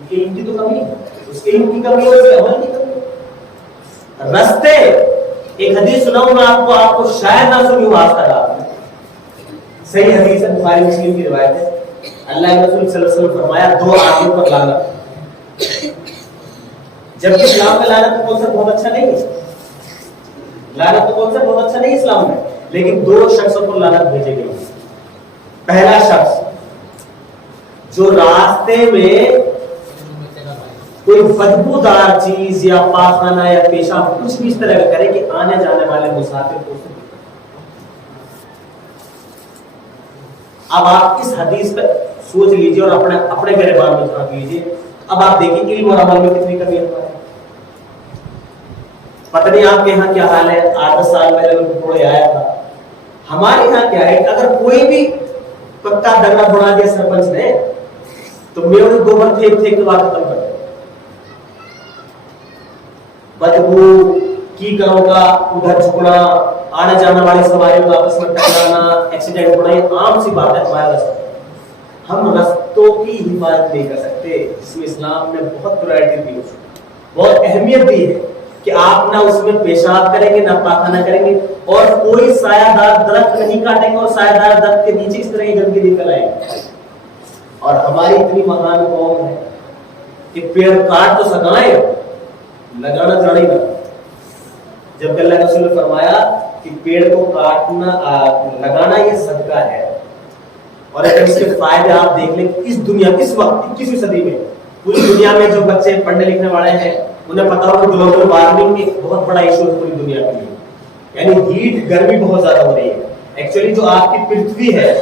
کی علم کی تو کمی ہے, اس کے علم کی کمی ہے, اس کے عمل کی کمی ہے. رستے, ایک حدیث سناؤں میں آپ کو شاید نہ سنی ہو آج تک آپ نے. صحیح حدیث ہے, بخاری مسلم کی روایت ہے. اللہ کے رسول صلی اللہ علیہ وسلم فرمایا 2 آدمیوں پر لعنت. جبکہ اسلام میں لعنت کا کانسیپٹ بہت اچھا نہیں ہے, لعنت کا کانسیپٹ بہت اچھا نہیں اسلام میں, لیکن 2 شخصوں پر لعنت بھیجے گئے. پہلا شخص جو راستے میں کوئی بدبودار چیز یا پاخانہ یا پیشاب کچھ بھی اس طرح کا کرے کہ آنے جانے والے مسافر کو. اب آپ اس حدیث پہ سوچ لیجئے اور اپنے گریبان میں جھانک لیجئے. اب آپ دیکھیں علم اور عمل میں کتنی کمی ہے. پتہ نہیں آپ کے یہاں کیا حال ہے, 8-10 سال پہلے میں تھوڑے آیا تھا. ہمارے یہاں کیا ہے, اگر کوئی بھی پکا دگڑا بنا دیا سرپنچ نے تو میرے گوبر پھینک کے بات ختم کر دے. بدبو کی کرو کا ادھر جھکنا, آنے جانے والی سواریوں کو آپس میں ٹکرانا, ایکسیڈنٹ ہونا, یہ عام سی بات ہے ہمارے راستے. ہم رستوں کی حفاظت نہیں کر سکتے جس میں اسلام نے بہت پرائرٹی دی, بہت اہمیت دی ہے کہ آپ نہ اس میں پیشاب کریں گے نہ پاخانہ کریں گے, اور کوئی سایہ دار درخت نہیں کاٹیں گے, اور سایہ دار درخت کے نیچے اس طرح کی گندگی نہیں پھیلائیں گے. اور ہماری اتنی مہان قوم ہے کہ پیڑ کاٹ تو سکائیں, لگانا جانے نہ. جبکہ اللہ کے رسول نے فرمایا کہ پیڑ کو کاٹنا لگانا یہ صدقہ ہے. اور اگر اس کے فائدے آپ دیکھ لیں اس دنیا, اس وقت 21ویں صدی میں پوری دنیا میں جو بچے پڑھنے لکھنے والے ہیں انہیں پتا ہو کہ گلوبل وارمنگ ایک بہت بڑا ایشو ہے پوری دنیا کے لیے. یعنی ہیٹ, گرمی بہت زیادہ ہو رہی ہے. ایکچولی جو آپ کی پرتھوی ہے,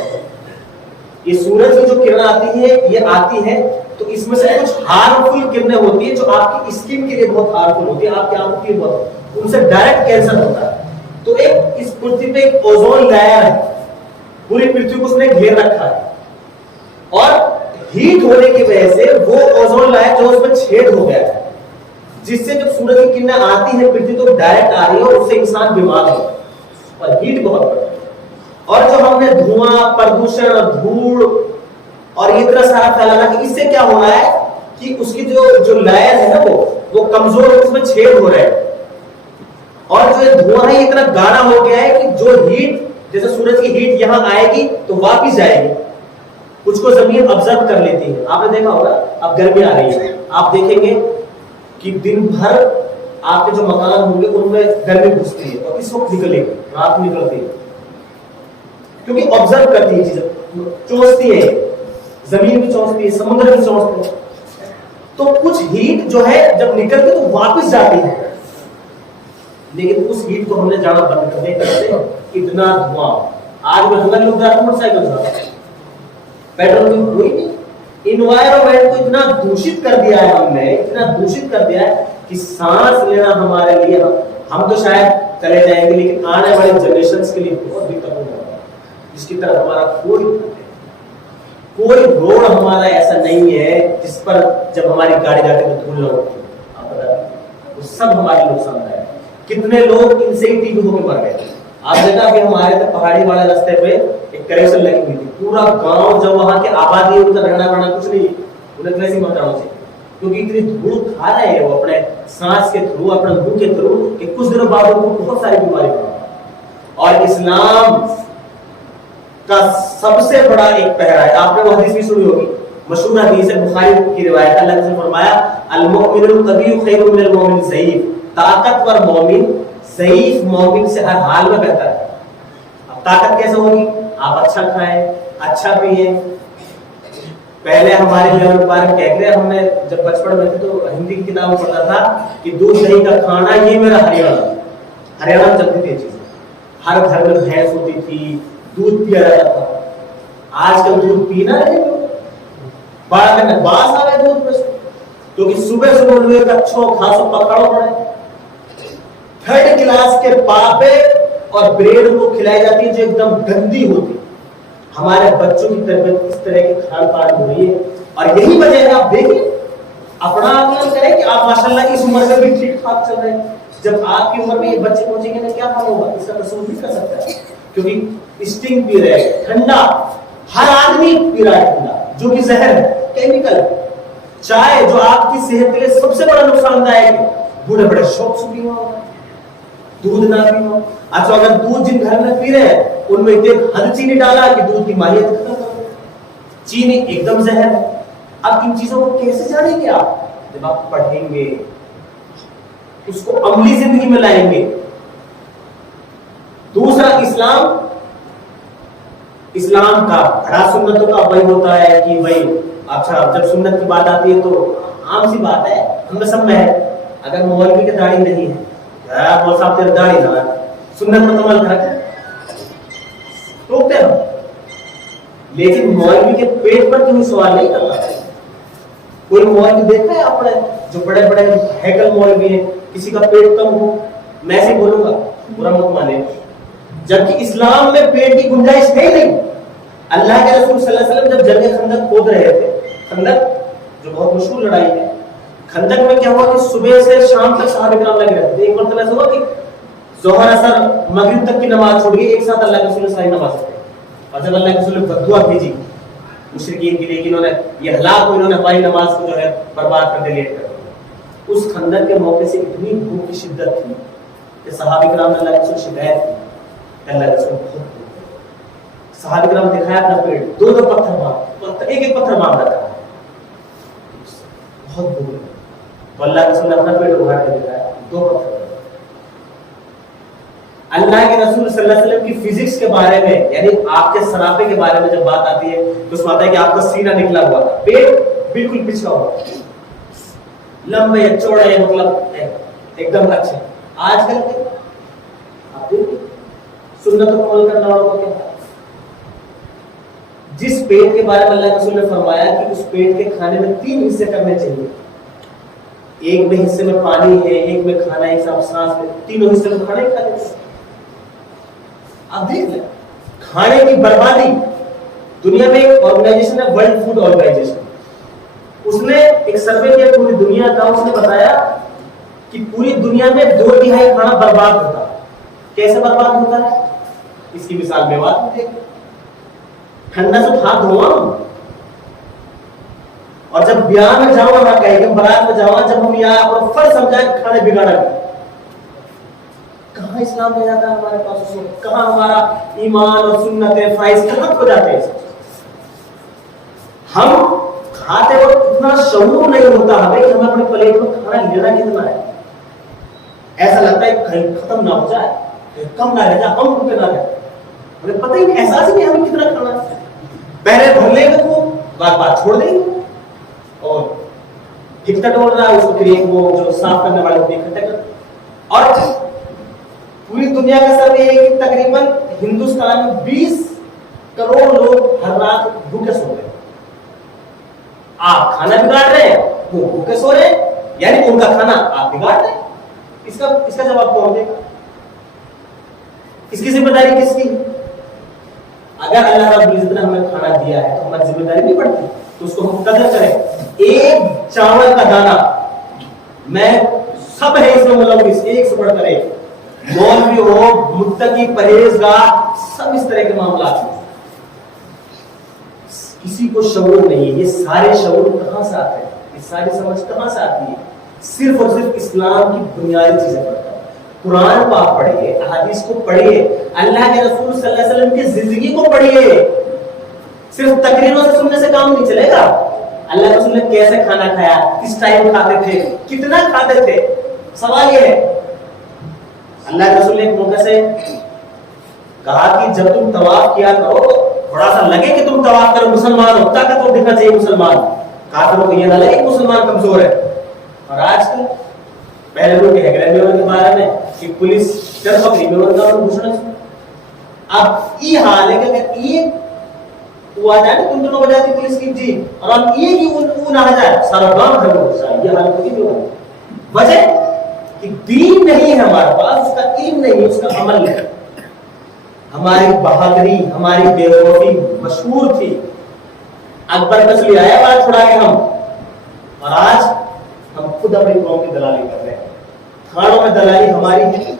یہ سورج کی جو کرن آتی ہے یہ آتی ہے تو اس میں سے کچھ ہارمفل کرنیں ہوتی ہیں جو آپ کی اسکن کے لیے بہت ہارمفل ہوتی ہے, آپ کی آنکھوں کے لیے بہت, ان سے ڈائریکٹ کینسر ہوتا ہے. تو ایک اس پرتھوی پہ ایک اوزون لیئر ہے, پوری پرتھوی کو اس نے گھیر رکھا ہے, اور ہیٹ ہونے کی وجہ سے وہ اوزون لیئر جو اس میں چھید ہو گیا ہے, جس سے جب سورج کی کرنیں آتی ہیں پرتھوی تو ڈائریکٹ آ رہی ہے اور اس سے انسان بیمار ہو, اور ہیٹ بہت بڑھ ہے. اور جو ہم نے دھواں, پردوشن اور دھوڑ اور یہ طرح سارا پھیلانا, کہ اس سے کیا ہو رہا ہے کہ اس کی جو لائر ہے نا وہ کمزور ہے, اس میں چھید ہو رہے ہیں. اور جو یہ دھواں ہے یہ اتنا گاڑا ہو گیا ہے کہ جو ہیٹ, جیسے سورج کی ہیٹ یہاں آئے گی تو واپس جائے گی, کچھ کو زمین ابزرو کر لیتی ہے. آپ نے دیکھا ہوگا اب گرمی آ رہی ہے, آپ دیکھیں گے کہ دن بھر آپ کے جو مکان ہوں گے ان میں گرمی گھستی ہے, اور اس وقت نکلے گی, رات نکلتی ہے, کیونکہ آبزرو کرتی ہے چیزیں, چونستی ہے, زمین بھی چونستی ہے, سمندر بھی چونستے ہیں. تو کچھ ہیٹ جو ہے جب نکلتی تو واپس جاتی ہے, لیکن اس ہیٹ کو ہم نے جانا بند کر دیا. اتنا دھواں, آج میں ہمارے لوگ موٹر سائیکل چلاتے ہیں, پیٹرول کی کوئی نہیں. انوائرمنٹ کو اتنا دوشت کر دیا ہے ہم نے, اتنا دوشت کر دیا ہے کہ سانس لینا ہمارے لیے, ہم تو شاید چلے جائیں گے لیکن آنے والی جنریشنز کے لیے بہت دقت ہوگا, جس کی طرف ہمارا کوئی کوئی روڈ ہمارا ایسا نہیں ہے جس پر جب ہماری گاڑی جاتی تو دھول نہ ہوتی. آپ بتائیں وہ سب ہمارے نقصان ہے. کتنے لوگ ان سے ہی ٹی بی ہو کے مر گئے. آپ دیکھا کہ ہمارے تو پہاڑی والے راستے پہ ایک کریکشن لگی ہوئی تھی, پورا گاؤں جب وہاں کی آبادی ان کا رہنا بڑھنا کچھ نہیں, انہیں ویسے مر جانا چاہیے کیونکہ اتنی دھول کھا رہے ہیں وہ اپنے سانس کے تھرو, اپنے منہ کے تھرو, کہ کچھ دنوں بعد ان کو بہت ساری بیماری ہوگی. اور اسلام کا سب سے بڑا ایک پہرا ہے, آپ نے وہ حدیث بھی سنی ہوگی, مشہور حدیث ہے, بخاری کی روایت. اللہ نے فرمایا المؤمن القوی خیر من المؤمن الضعیف, طاقتور مومن ضعیف مومن سے ہر حال میں بہتر ہے. اب طاقت کیسے ہوگی؟ آپ اچھا کھائیں, اچھا پیئیں. پہلے ہمارے لیول بارے کہہ رہے, ہم نے جب بچپن میں تھے تو ہندی کی کتاب میں پڑھتا تھا کہ دودھ دہی کا کھانا یہ میرا ہریانہ میں چلتی تھی چیزیں. ہر گھر میں بھینس ہوتی تھی, دودھ پیا جاتا تھا. آج کل دودھ پینا ہے بڑا کرنے باس آ گئے دودھ پہ, کیونکہ صبح صبح لوگ اچھو کھاسو پکڑو پڑے. 3rd کلاس کے پاپے اور بریڈ کو کھلائی جاتی ہے جو ایک دم گندی ہوتی. ہمارے بچوں کی تربیت اس طرح کے کھان پان ہو رہی ہے, اور یہی وجہ ہے. آپ دیکھیں اپنا عمل کریں کہ آپ ماشاءاللہ اس عمر میں بھی ٹھیک ٹھاک چل رہے ہیں. جب آپ کی عمر میں یہ بچے پہنچیں گے نا کیا حال ہوگا, اس کا تصور نہیں کر سکتا ہے. کیونکہ اسٹنگ پی رہے ہیں, ٹھنڈا, ہر آدمی پی رہا ہے ٹھنڈا جو کہ زہر ہے, کیمیکل. چائے جو آپ کی صحت کے لیے سب سے بڑا نقصان دہ ہے, بوڑھے بڑے شوق سے پینا ہوگا, دودھ نہ پینا. اچھا اگر دودھ جن گھر میں پی رہے ہیں ان میں اتنے حد چینی ڈالا کہ دودھ کی ماہیت ختم کر دے. چینی ایک دم زہر ہے. اب ان چیزوں کو کیسے جانیں گے آپ؟ جب آپ پڑھیں گے, اس کو عملی زندگی میں لائیں گے. دوسرا اسلام کا بڑا سنتوں کا وہی ہوتا ہے کہ بھائی اچھا جب سنت کی بات آتی ہے تو عام سی بات ہے, ہم سب میں ہے. اگر مولوی کی داڑھی نہیں ہے, مول صاحب تیرے داڑھی نہ ہے, سنت پر عمل کر ٹوکتے ہم. لیکن مولوی کے پیٹ پر کوئی سوال نہیں کرتا. کوئی مولوی دیکھا ہے آپ نے جو بڑے بڑے ہیکل مولوی ہیں, کسی کا پیٹ کم ہو, میں ایسے بولوں گا برا مت مانے, جبکہ اسلام میں پیٹ کی گنجائش ہے ہی نہیں. اللہ کے رسول صلی اللہ علیہ وسلم جب جنگ خندق کھود رہے تھے, خندق جو بہت مشہور لڑائی ہے, خندق میں کیا ہوا کہ صبح سے شام تک صحابہ کرام لگے رہتے تھے. ایک مرتبہ ایسا ہوا کہ ظہر اثر مغرب تک کی نماز چھوڑ گئی, ایک ساتھ اللہ کے رسول نے ساری نماز پڑھی. اور جب اللہ کے رسول نے بددعا بھیجی مشرکین کے لیے کہ انہوں نے یہ ہلاک ہوئے, انہوں نے ہماری نماز کو جو ہے برباد کر دے, لیٹ کر دیا. اس خندق کے موقع سے اتنی بھوک کی شدت تھی کہ صحابہ کرام نے اللہ کے رسول شکایت کی, اللہ کے رسول بہت صحابہ کرام دکھایا اپنا پیٹ, 2 پتھر باندھ, ایک پتھر باندھ رکھا ہے, بہت بھوک ہے. تو اللہ کے رسول نے اپنا پیٹ اگاڑ کے دکھایا, 2 پتھر. اللہ کے رسول صلی اللہ علیہ وسلم کی فزکس کے بارے میں, یعنی آپ کے سرافے کے بارے میں جب بات آتی ہے تو اس میں آتا ہے کہ آپ کا سینہ نکلا ہوا, پیٹ بالکل پچھلا ہوا, لمبے چوڑے, مطلب ایک دم اچھے. آج کل کے آپ دیکھیں سنتوں کو عمل کرنا والوں کو کیا, جس پیٹ کے بارے میں اللہ کے رسول نے فرمایا کہ اس پیٹ کے کھانے میں 3 حصے کرنے چاہیے, ایک میں حصے میں پانی ہے, ایک میں کھانا ہے, ایک سانس میں, 3 حصے میں کھانا ہی کھانے. آپ دیکھ لیں کھانے کی بربادی. دنیا میں ایک آرگنائزیشن ہے ورلڈ فوڈ آرگنائزیشن, اس نے ایک سروے کیا پوری دنیا کا. اس نے بتایا کہ پوری دنیا میں 2/3 کھانا برباد ہوتا ہے. کیسے برباد ہوتا ہے؟ اس کی مثال میوات میں دیکھ, ٹھنڈا سے ہاتھ دھوا, اور جب بیاہ میں جاؤں نہ کہیں کہ برات میں جاؤں, جب ہم یہاں پر فرض سمجھائیں کہ کھانے بگاڑا گیا, کہاں اسلام میں جاتا ہے ہمارے پاس, اس وقت کہاں ہمارا ایمان اور سنت فائز کہاں ہو جاتے ہیں. ہم کھاتے وقت اتنا شعور نہیں ہوتا ہمیں کہ ہمیں اپنے پلیٹ میں کھانا لینا کتنا ہے. ایسا لگتا ہے کہیں ختم نہ ہو جائے, کم نہ رہ جائے, ہم رکے نہ رہے, ہمیں پتہ ہی نہیں, احساس ہی نہیں ہمیں کتنا کھانا ہے. پہلے بھر لیں گے تو بات چھوڑ دیں گے, اور کتنا ڈول رہا ہے اس کو پھر ایک وہ جو صاف کرنے والے کو اکٹھا کر. اور پوری دنیا کا سروے ہے کہ تقریباً ہندوستان میں 20 کروڑ لوگ ہر رات بھوکے سو رہے ہیں. آپ کھانا بگاڑ رہے ہیں, وہ بھوکے سو رہے ہیں, یعنی ان کا کھانا آپ بگاڑ رہے ہیں. اس کا جواب کون دے گا؟ اس کی ذمہ داری کس کی؟ اگر اللہ رب العزت نے ہمیں کھانا دیا ہے تو ہماری ذمہ داری نہیں پڑتی تو اس کو ہم قدر کریں. ایک چاول کا دانہ, میں سب ہے اس میں ملوث, ایک سے بڑھ کر ایک, مولوی ہو, متقی, پرہیزگار, سب اس طرح کے معاملات ہیں. کسی کو شعور نہیں ہے. یہ سارے شعور کہاں سے آتے ہیں, یہ ساری سمجھ کہاں سے آتی ہے؟ صرف اور صرف اسلام کی بنیادی چیزیں پڑھتا ہے. قرآن پاک پڑھیے, احادیث کو پڑھیے, اللہ کے رسول صلی اللہ علیہ وسلم کی زندگی کو پڑھیے. صرف تقریروں سے سننے سے کام نہیں چلے گا. اللہ کے رسول نے کیسے کھانا کھایا, کس ٹائم کھاتے تھے, کتنا کھاتے تھے, سوال یہ ہے. اللہ کے رسول نے ایک موقع سے کہا کہ جب تم طواف کیا کرو تھوڑا سا لگے کہ تم طواف کرو, مسلمان ہو, طاقت وہ دکھنا چاہیے مسلمان, کافروں کو یہ نہ لگے کہ مسلمان کمزور ہے. اور آج کل پہلے لوگ کے بارے میں کہ پولیس ڈر پکڑی میں ورگا اور گھوشنا چاہیے. اب یہ حال ہے کہ اگر یہ وہ آ جائے نا کنٹرول ہو جاتی پولیس کی جی, اور اب یہ کہ وہ نہ آ جائے سارا گاؤں گھر میں گھسا, یہ حال کبھی نہیں ہوگا. وجہ کہ دین نہیں ہے ہمارے پاس, اس کا علم نہیں, اس کا عمل نہیں. ہماری بہادری, ہماری بے وفی مشہور تھی. اکبر کس لیے آیا بات چھڑا کے ہم, اور آج ہم خود اپنی قوم کی دلالی کر رہے ہیں. تھانوں میں دلالی ہماری ہے.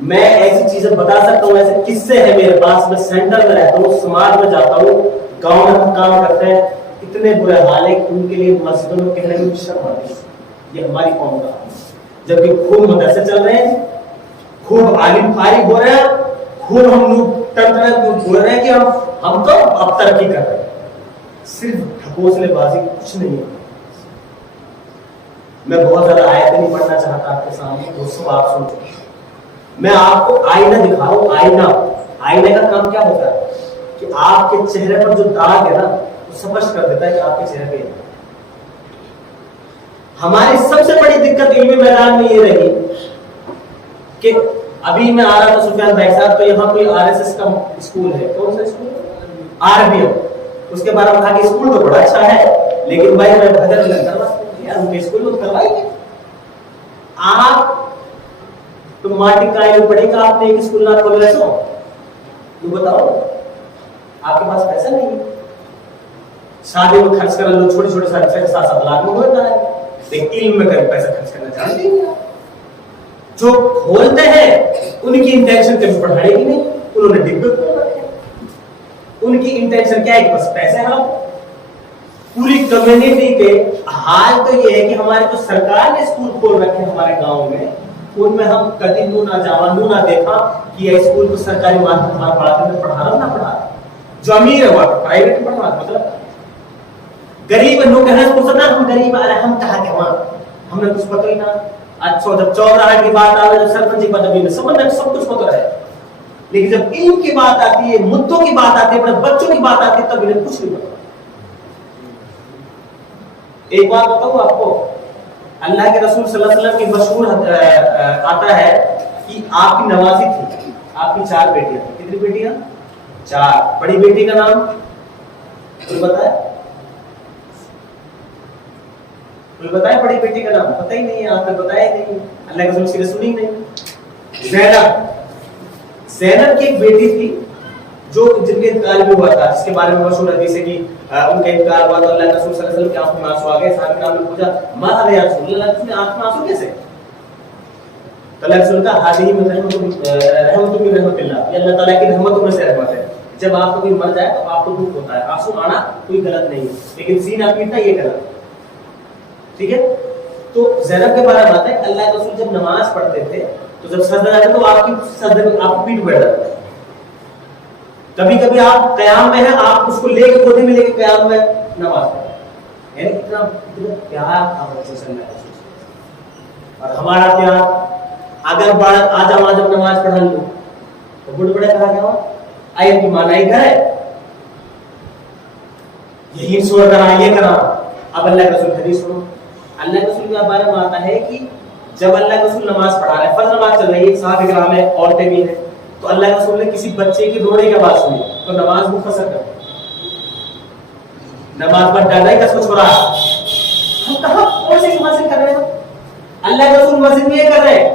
میں ایسی چیزیں بتا سکتا ہوں, ایسے قصے ہیں میرے پاس. میں سینٹر میں رہتا ہوں, سماج میں جاتا ہوں, گاؤں میں ہم کام کرتے ہیں, اتنے برے حال ہے کہ ان کے لیے مسجدوں میں کہنے میں شرم آتی ہے. یہ ہماری قوم کا حال ہے. جبکہ خوب مدرسے چل رہے ہیں, خوب عالم فارغ ہو رہے ہیں, خوب ہم لوگ بول رہے ہیں کہ ہم تو اب ترقی کر رہے ہیں. صرف ڈھکوسلے بازی, کچھ نہیں ہے. میں بہت زیادہ آیتیں نہیں پڑھنا چاہتا آپ کے سامنے, وہ سب آپ سن چکے. میں آپ کو آئینہ دکھا رہا ہوں. آئینے کا کام کیا ہوتا ہے کہ آپ کے چہرے پر جو داغ ہے نا وہ سمجھ کر دیتا ہے کہ آپ کے چہرے پہ. ہماری سب سے بڑی دقت علمی میدان میں یہ رہی کہ ابھی میں آ رہا تھا سفیان بھائی صاحب, تو یہاں کوئی RSS کا اسکول ہے. کون سا اسکول؟ RBM. اس کے بارے میں کہا کہ اسکول تو بڑا اچھا ہے, لیکن بھائی میں بہتر نہیں کروا یار, ان کے اسکول میں کروائیے. آپ تو ماٹی کائیں میں پڑے گا, آپ نے ایک اسکول نہ کھول رہے ہو, تو بتاؤ آپ کے پاس پیسہ نہیں ہے. شادی میں خرچ کر لو, چھوٹے چھوٹے 7-7 لاکھ میں ہوتا ہے, لیکن علم میں پیسہ خرچ کرنا چاہتے ہیں. جو کھولتے ہیں ان کی انٹینشن کبھی پڑھائی کی نہیں, انہوں نے ڈگری کھول رکھے. ان کی انٹینشن کیا ہے کہ بس پیسے ہم. پوری کمیونٹی کے حال تو یہ ہے کہ ہمارے جو سرکار نے اسکول کھول رکھے ہمارے گاؤں میں, ان میں ہم کبھی نہ دیکھا کہ یہ اسکول کو سرکاری مادہ ہمارا پڑھا رہا نہ پڑھا رہا. جو امیر ہے وہ پرائیویٹ پڑھا رہا, مطلب غریب لوگ کہنا سوچنا ہم غریب آ رہے, ہم کہاں کے وہاں, ہم نے کچھ پتہ ہی نہ. اچھا جب چودراہ کی بات آ رہی ہے, جب سرپنچ کی پدوی میں سمجھنا سب کچھ پتہ ہے, لیکن جب علم کی بات آتی ہے, مدعوں کی بات آتی ہے, اپنے بچوں کی بات آتی ہے, تب انہیں کچھ نہیں پتا. ایک بات بتاؤں آپ کو, اللہ کے رسول صلی اللہ علیہ وسلم کی مشہور آتا ہے کہ آپ کی نوازی تھی, آپ کی 4 بیٹیاں تھیں. کتنی بیٹیاں؟ 4. بڑی بیٹی کا نام کوئی بتائے؟ کوئی بتائے بڑی بیٹی کا نام؟ پتہ ہی نہیں ہے, آپ نے بتایا ہی نہیں. اللہ کے رسول سے سنی نہیں. زینب کی ایک بیٹی تھی جو جن کے انتقال بھی ہوا تھا, جس کے بارے میں مشہور حدیث ہے کہ ان کا انتقال ہوا تو اللہ کے رسول صلی اللہ علیہ وسلم کی آنکھوں میں آنسو آ گئے. صحابہ کرام نے پوچھا ماذا یا رسول اللہ, اللہ کی آنکھ میں آنسو کیسے؟ تو اللہ کے رسول کا حاضی میں رحمت من رحمت اللہ, یہ اللہ تعالیٰ کی رحمتوں میں سے رحمت ہے. جب آپ کو کوئی مر جائے تو آپ کو دکھ ہوتا ہے, آنسو آنا کوئی غلط نہیں ہے, لیکن سینہ پیٹنا یہ غلط. ٹھیک ہے. تو زینب کے بارے میں آتا ہے اللہ کے رسول جب نماز پڑھتے تھے تو جب سجدہ جاتے تو آپ کی سجدے آپ پیٹ بیٹھ جاتا ہے. کبھی کبھی آپ قیام میں ہیں, آپ اس کو لے کے گودی میں لے کے قیام میں نماز پڑھتے ہیں. یعنی اتنا پیار تھا بچوں سے اللہ کے رسول. اور ہمارا پیار, اگر آج نماز پڑھا لوں تو بڑے بڑے کہا گیا آیت کی معنی کرے, یہی سورہ کرا, یہ کرا. اب اللہ کے رسول حدیث سنو. اللہ کے رسول کے بارے میں آتا ہے کہ جب اللہ کے رسول نماز پڑھا رہے ہیں, فرض نماز چل رہی ہے, صحابہ کرام ہیں, عورتیں بھی ہیں, تو اللہ کے رسول نے کسی بچے کی رونے کی آواز سنی تو نماز مختصر کر, نماز پر ڈالا ہی کس کو چھوڑا. ہم کہاں کون سی مسجد کر رہے ہیں؟ اللہ کے رسول مسجد میں یہ کر رہے ہیں.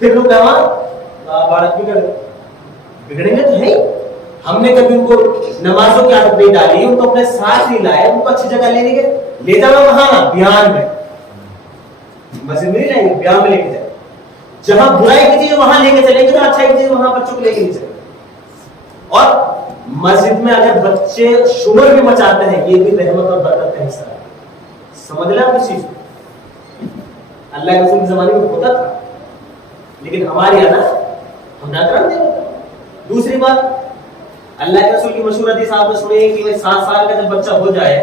پھر لوگ بالک بگڑیں گے تو ہے. ہم نے کبھی ان کو نمازوں کی عادت نہیں ڈالی, ان کو اپنے ساتھ نہیں لائے, ان کو اچھی جگہ لے جانا وہاں نا بیان میں, مسجد میں نہیں لائیں گے, بیان میں لے کے جائیں. جہاں برائی کی چیز وہاں لے کے چلیں گے, تو اچھائی کی چیز وہاں بچوں کو لے کے نہیں چلیں گے. اور مسجد میں اگر بچے شور بھی مچاتے ہیں, یہ بھی رحمت اور برکت کا حصہ ہے. سمجھ لیں آپ اس چیز کو. اللہ کے رسول کے زمانے میں ہوتا تھا, لیکن ہمارے یہاں نا ہم نہ کرتے ہیں. دوسری بات, اللہ کے رسول کی مشہور حدیث آپ نے سنی ہے کہ 7 سال کا جب بچہ ہو جائے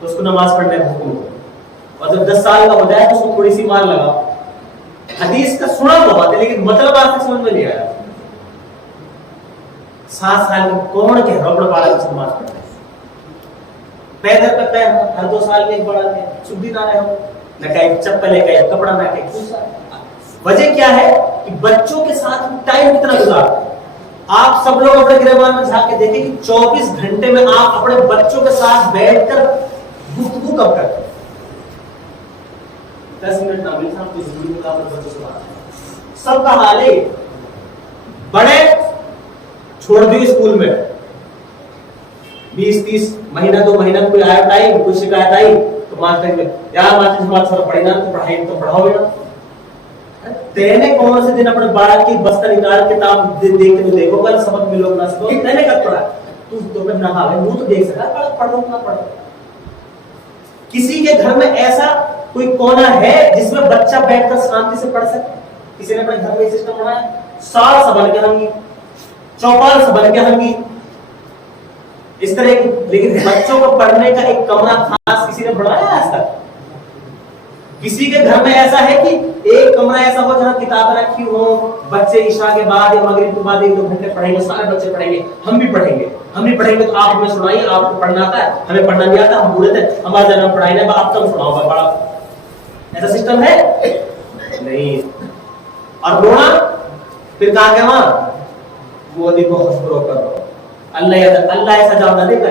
تو اس کو نماز پڑھنے کا حکم ہو, اور جب 10 سال کا ہو جائے تو اس کو تھوڑی سی مار لگا. حدیث کا سنا ہوا بات ہے, لیکن مطلب آپ تک سمجھ میں نہیں آیا. 7 سال کا کون کہہ رہا اپنے بالک سے نماز پڑھنا ہے؟ پیدل پہ پیر ہر 2 سال میں ایک بڑا ہے, سدھی نہ رہے ہو, نہ کہیں چپل ہے, کہیں کپڑا, نہ کہیں کوسا. وجہ کیا ہے کہ بچوں کے ساتھ ٹائم کتنا گزارتے ہیں. آپ سب لوگ اپنے گریبان میں جھانک کے دیکھیں کہ 24 گھنٹے میں آپ اپنے بچوں کے ساتھ بیٹھ کر گفتگو کب کرتے ہیں؟ 10 منٹ نہ مل صاحب کی زندگی میں اپنے بچوں سے بات. سب کا حال ہے, بڑے چھوڑ دی اسکول میں 20-30 مہینہ 2 مہینہ کوئی آیا ٹائم, کوئی شکایت آئی تو ماسٹر میں یار ماسٹر ہمارا تھوڑا پڑھنا تو پڑھائی تو پڑھاؤ گے نا. تینے کون سے دن اپنے بالک کی بستر نکال کتاب دیکھ کے دیکھو کل سبق ملو نہ سکو, تینے کب پڑھا تو پھر نہ ہاں منہ تو دیکھ سکا پڑھ رہا ہوں نہ پڑھ. کسی کے گھر میں ایسا کوئی کونا ہے جس میں بچہ بیٹھ کر شانتی سے پڑھ سکے؟ کسی نے اپنے گھر میں سسٹم بنایا؟ سال سبل کے ہنگی, چوپال سبل کے ہنگی, اس طرح کی. لیکن بچوں کو پڑھنے کا ایک کمرہ خاص کسی نے بنایا آج تک؟ کسی کے گھر میں ایسا ہے کہ ایک کمرہ ایسا ہو جہاں کتابیں رکھی ہوں, بچے عشاء کے بعد یا مغرب کے بعد 1-2 گھنٹے پڑھیں گے, سارے بچے پڑھیں گے, ہم بھی پڑھیں گے, ہم بھی پڑھیں گے تو آپ ہمیں سنائیے, آپ کو پڑھنا آتا ہے, ہمیں پڑھنا نہیں آتا, ہم بوڑھے تھے ہمارا جنم پڑھائی نہیں, آپ تم سناؤ گا. بڑا ایسا سسٹم ہے نہیں. اور رونا پھر کہا کہ وہاں مودی کو خبروں کرو, اللہ ایسا جواب نہ دے گا.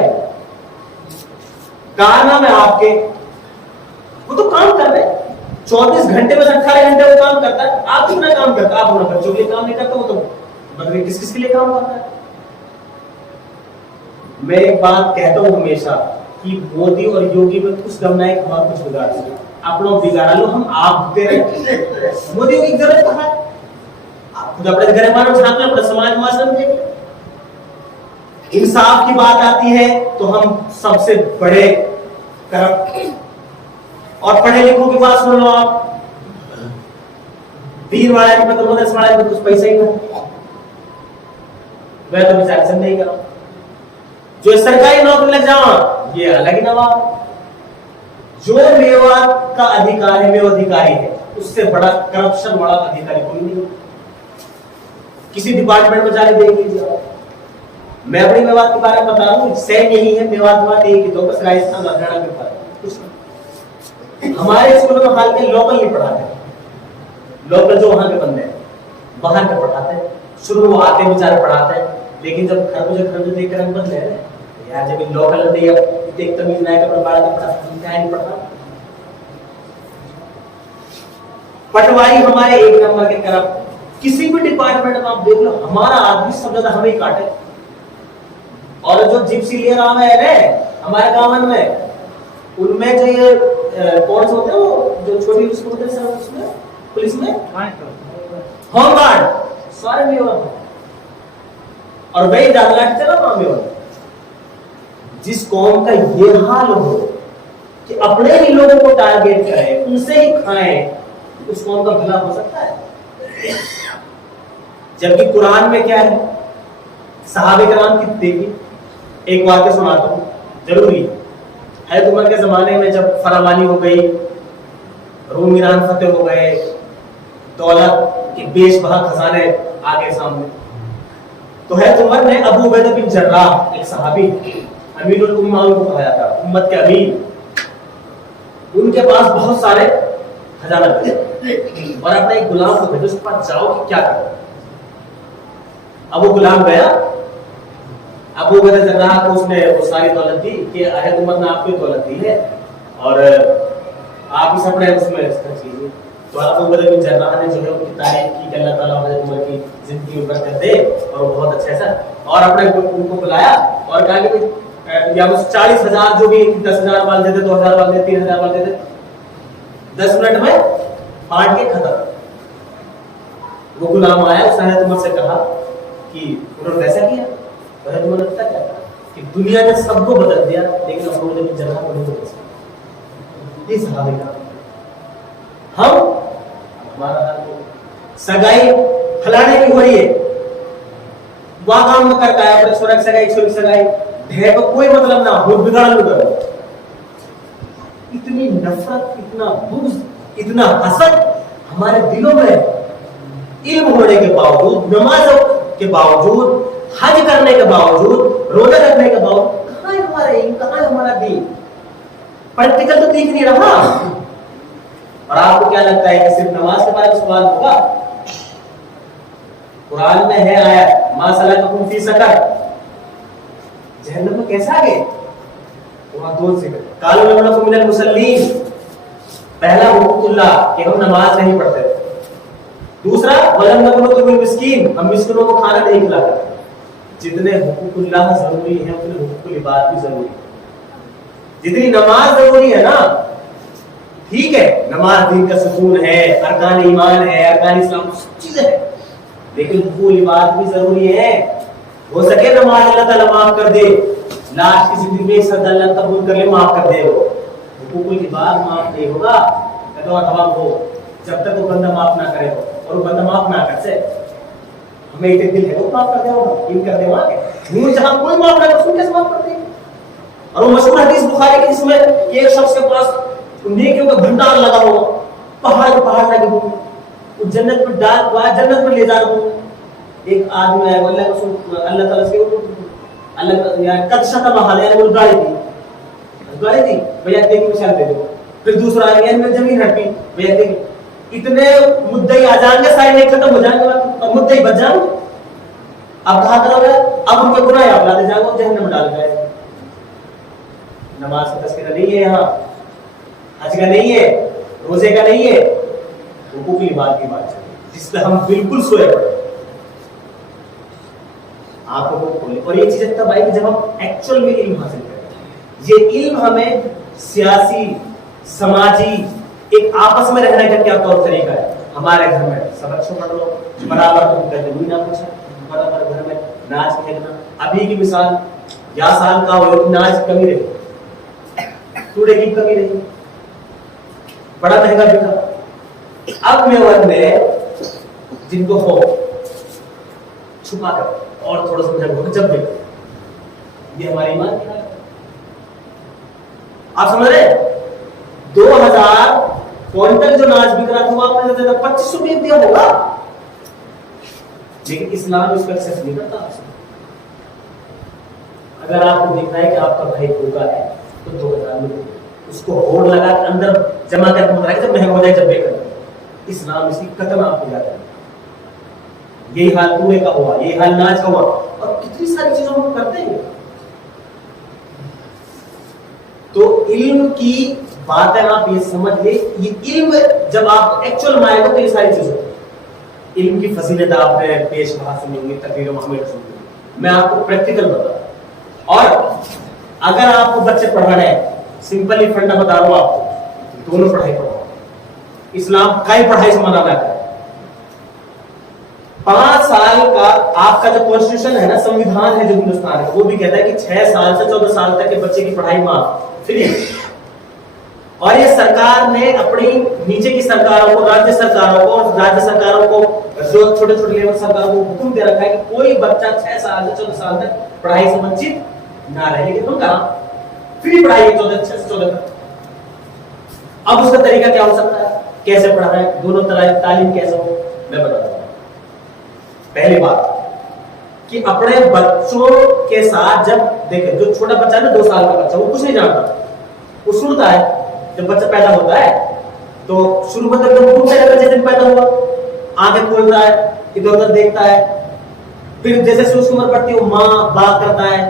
کارنامے آپ کے, وہ تو کام کر رہے 24 گھنٹے میں 18 گھنٹے وہ کام کرتا ہے. آپ کتنا کام کرتا ہے؟ آپ اپنے بچوں کے لیے کام نہیں کرتا, وہ تو مگر کس کے لیے کام کرتا ہے. میں ایک بات کہتا ہوں ہمیشہ کہ مودی اور یوگی میں کچھ دم نہ ایک ہمارا کچھ بگاڑ دیا, اپنا بگاڑا لو, ہم آپ دے رہے. مودی کی ضرورت کہاں ہے؟ آپ خود اپنے گھر میں جھانک لیں, اپنے سماج معاشرے میں دیکھ لیں. انصاف کی بات آتی ہے تو ہم سب سے بڑے کرپٹ, اور پڑھے لکھوں کی بات سن لو آپ, دین والے کے مطلب مدرسے والے میں کچھ پیسہ ہی نہ, میں تو بیچارے سے نہیں کرا. جو سرکاری نوکری لگ جاؤں یہ الگ ہی نواب. جو میوات کا ادھیکار ہے, میو ادھیکاری ہے, اس سے بڑا کرپشن والا ادھیکاری کوئی نہیں. کسی ڈپارٹمنٹ میں جا کے دیکھ لیجیے. میں اپنی میوات کے بارے میں بتا رہا ہوں, سیم یہی ہے, میوات ایک ہی دو بس, راجستھان ہریانہ کے اوپر. ہمارے اسکولوں میں حال کے لوکل نہیں پڑھاتے, لوکل جو وہاں کے بندے ہیں باہر کے پڑھاتے ہیں. شروع وہ آتے ہیں بیچارے پڑھاتے ہیں, لیکن جب گھر مجھے گھر میں دیکھ کر رنگ بدلے یار, جب لوکل نہیں ایک تمیز نہ ہے کہ بارہ پڑھا نہیں پڑھتا. پٹواری ہمارے ایک نمبر کے کرپٹ. کسی بھی ڈپارٹمنٹ میں آپ دیکھ لو, ہمارا آدمی سب زیادہ ہمیں کاٹے. اور جو جپسی لے رہا ہے ہمارے گاؤں میں, ان میں جو یہ کون سے ہوتے ہیں وہ جو چھوٹی اس کو ہوتے ہیں اس میں پولیس میں ہوم گارڈ, سارے بھی ہوتے ہیں. اور وہی ڈالا چلا وہاں بھی ہوتا. جس قوم کا یہ حال ہو کہ اپنے ہی لوگوں کو ٹارگیٹ کرے, ان سے ہی کھائیں, اس قوم کا بھلا ہو سکتا ہے؟ جبکہ قرآن میں کیا ہے, صحابہ کرام کی دیکھی. ایک واقعہ سناتا ہوں, ضروری. حضرت عمر کے زمانے میں جب فراوانی ہو گئی, روم ایران فتح ہو گئے, دولت کے بیش بہا خزانے آگے سامنے, تو حضرت عمر نے ابو عبیدہ بن جراح, ایک صحابی, امیر الامہ کو کہا جاتا ہے, امت کے امیر, ان کے پاس بہت سارے خزانہ تھے, اور اپنا ایک غلام کو بھیجو, اس کے پاس جاؤ کہ کیا کرو. اب وہ غلام گیا, ابو عبیدہ جراح کو اس نے وہ ساری دولت دی کہ حضرت عمر نے آپ کو دولت دی ہے اور آپ اس اپنے اس میں خرچ کیجیے. تو ابو بکر بن جراح نے جو ہے ان کی تعریف کی کہ اللہ تعالیٰ حضرت عمر کی زندگی میں برکت دے اور وہ بہت اچھا ایسا، اور اپنے ان کو بلایا اور کہا کہ یا اس 40,000 جو بھی 10,000 وال دیتے 2,000 وال دیتے 3,000 وال دیتے 10 منٹ میں بانٹ کے ختم. وہ غلام آیا اس نے حضرت عمر سے کہا کہ انہوں نے ایسا کیا، حضرت عمر نے پتا کیا کہا کہ دنیا نے سب کو بدل دیا لیکن ابو بکر بن جراح کو نہیں بدل سکا. یہ صحابہ کا ہم ہمارا سگائی پھلانے کی ہو رہی ہے، وہاں کام نہ کرتا ہے اپنے سورج سگائی چھوٹی سگائی ڈھیر کو کوئی مطلب نہ ہو، بگاڑ لو کرو. اتنی نفرت، اتنا بغض، اتنا حسد ہمارے دلوں میں، علم ہونے کے باوجود، نماز کے باوجود، حج کرنے کے باوجود، روزہ رکھنے کے باوجود، کہاں ہے ہمارا علم، کہاں ہے ہمارا دین؟ پریکٹیکل تو دیکھ نہیں رہا. اور آپ کو کیا لگتا ہے کہ صرف نماز کے بارے میں سوال ہوگا؟ قرآن میں ہے آیت ما سلککم فی سقر، جہنم میں کیسا گئے؟ وہاں دو ذکر قالوا لم نکن من المصلین، پہلا حقوق اللہ کہ ہم نماز نہیں پڑھتے تھے. دوسرا ولم نکن نطعم المسکین، ہم مسکینوں کو کھانا نہیں کھلاتے. جتنے حقوق اللہ ضروری ہیں اتنے حقوق العباد بھی ضروری ہے. جتنی نماز ضروری ہے نا، ٹھیک ہے نماز دین کا ستون ہے، ارکان ایمان ہے، ارکان اسلام سب چیزیں ہیں، لیکن حقوق العباد بھی ضروری ہے. ہو سکے نماز اللہ تعالیٰ معاف کر دے، لاش کی زندگی میں صد اللہ قبول کر لے، معاف کر دے. وہ حقوق العباد معاف نہیں ہوگا ہو جب تک وہ بندہ معاف نہ کرے اور وہ بندہ معاف نہ کر سے. ہمیں ایک دل ہے وہ معاف کر دے، وہ کر دے وہاں کے جہاں کوئی معاف نہ کر کیسے معاف کرتے ہیں؟ اور وہ مشہور حدیث بخاری کی جس میں ایک شخص کے پاس نیکیوں کا بھنڈار لگا ہوا، پہاڑ لگے ہوئے، وہ جنت میں ڈال ہوا، جنت میں لے جا رہا ہوں. ایک آدمی ہے اللہ تعالیٰ سے اللہ یعنی قد شتم حال یعنی وہ گالی دی بھیا دیکھ مثال دے دو. پھر دوسرا یعنی میں زمین ہٹی بھیا دیکھ، اتنے مدعی آ جائیں گے، سارے نیک ختم ہو جائیں گے اور مدعی بچ جائیں گے. اب کہاں کرو گے؟ اب ان کے گناہ آپ لاتے جائیں گے، جہنم میں ڈال گئے. نماز کا تذکرہ نہیں ہے یہاں، حج کا نہیں ہے، روزے کا نہیں ہے، حقوق العباد کی بات چاہیے جس پہ ہم بالکل سوئے پڑے. آپ کو کھولے اور یہ چیزیں تب آئی کہ جب ہم ایکچوئل میں علم حاصل کریں. یہ علم ہمیں سیاسی، سماجی، ایک آپس میں رہنے کا کیا طور طریقہ ہے. ہمارے گھر میں سب اچھا پڑھ لو، برابر تم کہتے ہوئی نہ پوچھا، برابر گھر میں ناچ کھیلنا. ابھی کی مثال یا سال کا ہو ناچ کمی رہی، ٹوڑے کی کمی رہی، بڑا مہنگا بکا. اب میں جن کو ہو چھپا کر اور تھوڑا سا جب بھی یہ ہماری ایمان کی حالت ہے. آپ سمجھ رہے 2000 کوئنٹل جو ناچ بک رہا تھا وہ آپ نے 2500 بھی دیا ہوگا، لیکن اسلام اس کو ایکسپٹ نہیں کرتا. اگر آپ کو دیکھنا ہے کہ آپ کا بھائی بھوکا ہے تو 2000 میں اس کو ہوڑ لگا کے اندر جمع کر کے مطلب جب مہنگا ہو جائے جب بے کر. اسلام اس کی قتل آپ کو جاتا ہے. یہی حال کوڑے کا ہوا، یہی حال ناچ کا ہوا، اور کتنی ساری چیزوں کو کرتے ہیں. تو علم کی بات ہے، آپ یہ سمجھ لیں یہ علم جب آپ ایکچوئل میں آئے گا تو یہ ساری چیزیں علم کی فضیلت آپ نے پیش بات سنیں گے، تقریروں میں ہمیں سنیں گے. میں آپ کو پریکٹیکل بتا رہا ہوں. اور اگر آپ کو بچے پڑھانا ہے، سمپلی فنڈا بتا رہا ہوں آپ کو، دونوں پڑھائی پڑھاؤ. اسلام کئی پڑھائی سے منع نہ کرے. 5 سال کا آپ کا جو کانسٹیٹیوشن ہے نا، سمویدھان ہے جو ہندوستان ہے، وہ بھی کہتا ہے کہ 6 سال سے 14 سال تک کے بچے کی پڑھائی معاف فری. اور یہ سرکار نے اپنی نیچے کی سرکاروں کو، راجیہ سرکاروں کو جو چھوٹے چھوٹے لیول سرکاروں کو حکم دے رکھا ہے کہ کوئی بچہ 6 سال سے 14 سال تک پڑھائی سے ونچت نہ رہے. لیکن تم کہاں فری پڑھائی ہے 6 سے 14 تک. اب اس کا طریقہ کیا ہو سکتا ہے، کیسے پڑھانا ہے، دونوں تعلیم کیسے ہو، میں بتاتا ہوں. پہلی بات کہ اپنے بچوں کے ساتھ جب دیکھیں، جو چھوٹا بچہ ہے نا 2 سال کا بچہ، وہ کچھ نہیں جانتا، وہ سنتا ہے. جب بچہ پیدا ہوتا ہے تو شروع میں تو گھومنے لگتا ہے، جیسے پیدا ہوا آنکھیں کھولتا ہے، ادھر ادھر دیکھتا ہے. پھر جیسے سے اس کی عمر بڑھتی ہے وہ ماں باپ کرتا ہے.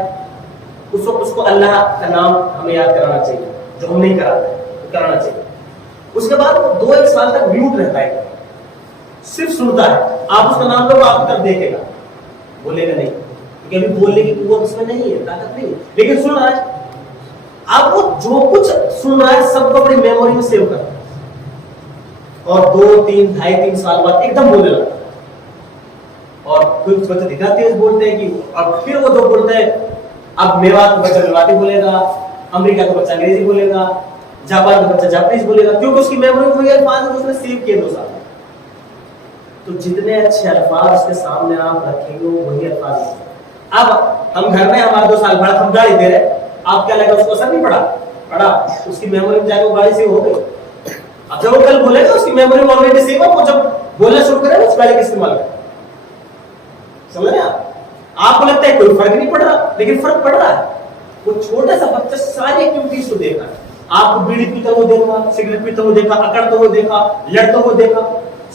اس وقت اس کو اللہ کا نام ہمیں یاد کرانا چاہیے، جو ہم نہیں کراتے کرانا چاہیے. اس کے بعد 2-1 سال تک میوٹ رہتا ہے, صرف سنتا ہے. آپ اس کا نام لو آپ کی طرف دیکھے گا, بولے گا نہیں, کیونکہ ابھی بولنے کی قوت اس میں نہیں ہے, طاقت نہیں ہے, لیکن سن رہا ہے. آپ وہ جو کچھ سن رہا ہے سب کو اپنی میموری میں سیو کرتا ہے, اور 2-3 سال بعد ایک دم بولنے لگتا ہے. اور کچھ بچے دکھا تیز بولتے ہیں کہ اب پھر وہ جو بولتے ہیں, اب میوات کا بچہ میواتی بولے گا, امریکہ کا بچہ انگریزی بولے گا, جاپان کا بچہ جاپانیز بولے گا, کیونکہ اس کی میموری میں وہی الفاظ ہیں اس نے سیو کیے 2 سال. تو جتنے اچھے الفاظ اس کے سامنے آپ رکھیں گے وہی الفاظ ہیں. اب ہم گھر میں ہمارا 2 سال بعد ہم گاڑی دے رہے, آپ کیا لگا اس کو اثر نہیں پڑا, اس کی میموری میں جا کے وہ گاڑی سیو ہو گئی. اب جب وہ کل بولے گا اس کی میموری میں آلریڈی سیو ہے, وہ جب بولنا شروع کرے اس پہلے کا استعمال کرے. سمجھ رہے آپ کو لگتا ہے کوئی فرق نہیں پڑ رہا, لیکن فرق پڑ رہا ہے. وہ چھوٹا سا بچہ ساری ایکٹیویٹیز کو دیکھ رہا ہے. آپ کو بیڑی پیتا ہوا دیکھا, سگریٹ پیتا ہوا دیکھا, اکڑتا ہوا دیکھا, لڑتا ہوا دیکھا,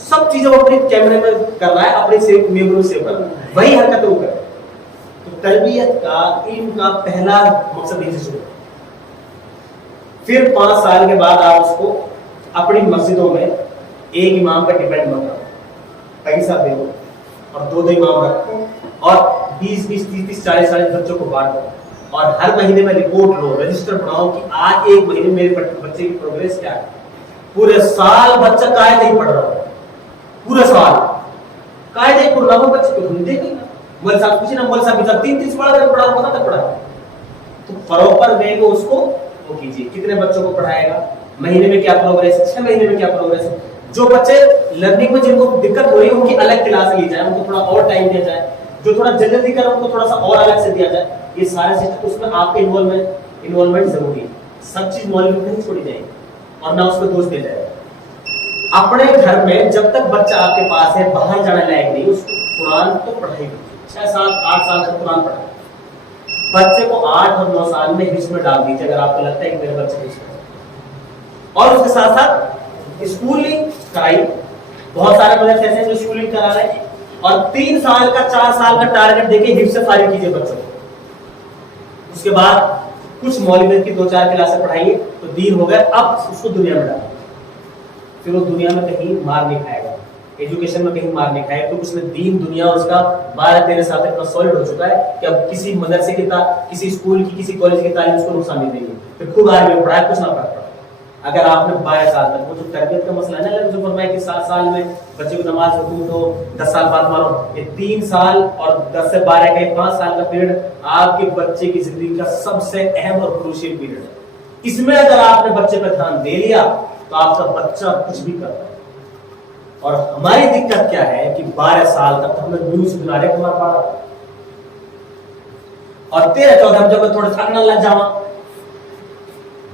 سب چیزیں وہ اپنے کیمرے میں کر رہا ہے, اپنے میموری سیو کر رہا ہے, وہی حرکت وہ کرے. تو تربیت کا, علم کا پہلا مقصد یہی شروع. پھر 5 سال کے بعد آپ اس کو اپنی مسجدوں میں ایک امام پر ڈیپینڈ مت کرو, پیسہ دو اور 2 امام رکھو, اور 20-30-40 بچوں کو بانٹو, اور ہر مہینے میں رپورٹ لو, رجسٹر بناؤ کہ آج 1 مہینے میرے بچے کی پروگریس کیا ہے. پورے سال بچہ قاعدہ نہیں پڑھ رہا, پورا سال قاعدہ ہی پڑھ رہا, وہ بچے کو ڈھونڈتے نہیں. مول صاحب کچھ نہ, مول صاحب 3 سال پڑھا کہاں تک پڑھا. تو پراپر وے میں اس کو وہ کیجیے, کتنے بچوں کو پڑھائے گا, مہینے میں کیا پروگریس, 6 مہینے میں کیا پروگریس ہے. جو بچے لرننگ میں جن کو دقت ہو رہی ہے ان کی الگ کلاس لی جائے, ان کو تھوڑا اور ٹائم دیا جائے. جو تھوڑا جلدی کر رہا ہے ان کو تھوڑا سا اور الگ سے دیا جائے. یہ سارے سسٹم, اس میں آپ کے انوالومنٹ ضروری ہے. سب چیز مولوی نہیں چھوڑی جائے اور نہ اس کو دوست دیا جائے. اپنے گھر میں جب تک بچہ آپ کے پاس ہے, باہر جانے لائق نہیں, اس کو قرآن تو پڑھائی 6-7-8 سال تک قرآن پڑھائے. بچے کو 8 اور 9 سال میں حفظ میں ڈال دیجیے اگر آپ کو لگتا ہے کہ میرے بچے حفظ میں. اور اس کے ساتھ ساتھ اسکولنگ کرائی. بہت سارے مدرسے ایسے ہیں جو اسکولنگ کرا رہے ہیں, اور 3 سال کا 4 سال کا ٹارگٹ دے کے حفظ سے فارغ کیجیے بچوں کو. اس کے بعد کچھ مولویت کی 2-4 کلاسیں پڑھائیے تو دین ہو گئے. اب اس کو دنیا میں ڈالیں, پھر وہ دنیا میں کہیں مار نہیں کھائے گا, ایجوکیشن میں کہیں مار نہیں کھائے گا, تو اس میں دین دنیا اس کا 12-13 سال تک سالڈ ہو چکا ہے کہ اب کسی مدرسے کی, کسی اسکول کی, کسی کالج کی تعلیم اس کو نقصان نہیں دے گی. پھر خود آگے میں پڑھایا کچھ نہ پڑھا. اگر آپ نے 22 سال تک, وہ جو تربیت کا مسئلہ ہے نا, جو فرمایا کہ 7 سال میں بچے کو نماز حکومت ہو, 10 سال بعد مارو, یہ 3 سال اور 10 سے 12 کا 5 سال کا پیریڈ آپ کے بچے کی زندگی کا سب سے اہم اور کروشیل پیریڈ ہے. اس میں اگر آپ نے بچے پر دھیان دے لیا تو آپ کا بچہ کچھ بھی کرتا ہے. اور ہماری دقت کیا ہے کہ 12 سال تک ہم نے نیوز بنا رہے ہمارا پڑا, اور 13-14 جب تھوڑا تھکنا لگ جاوا,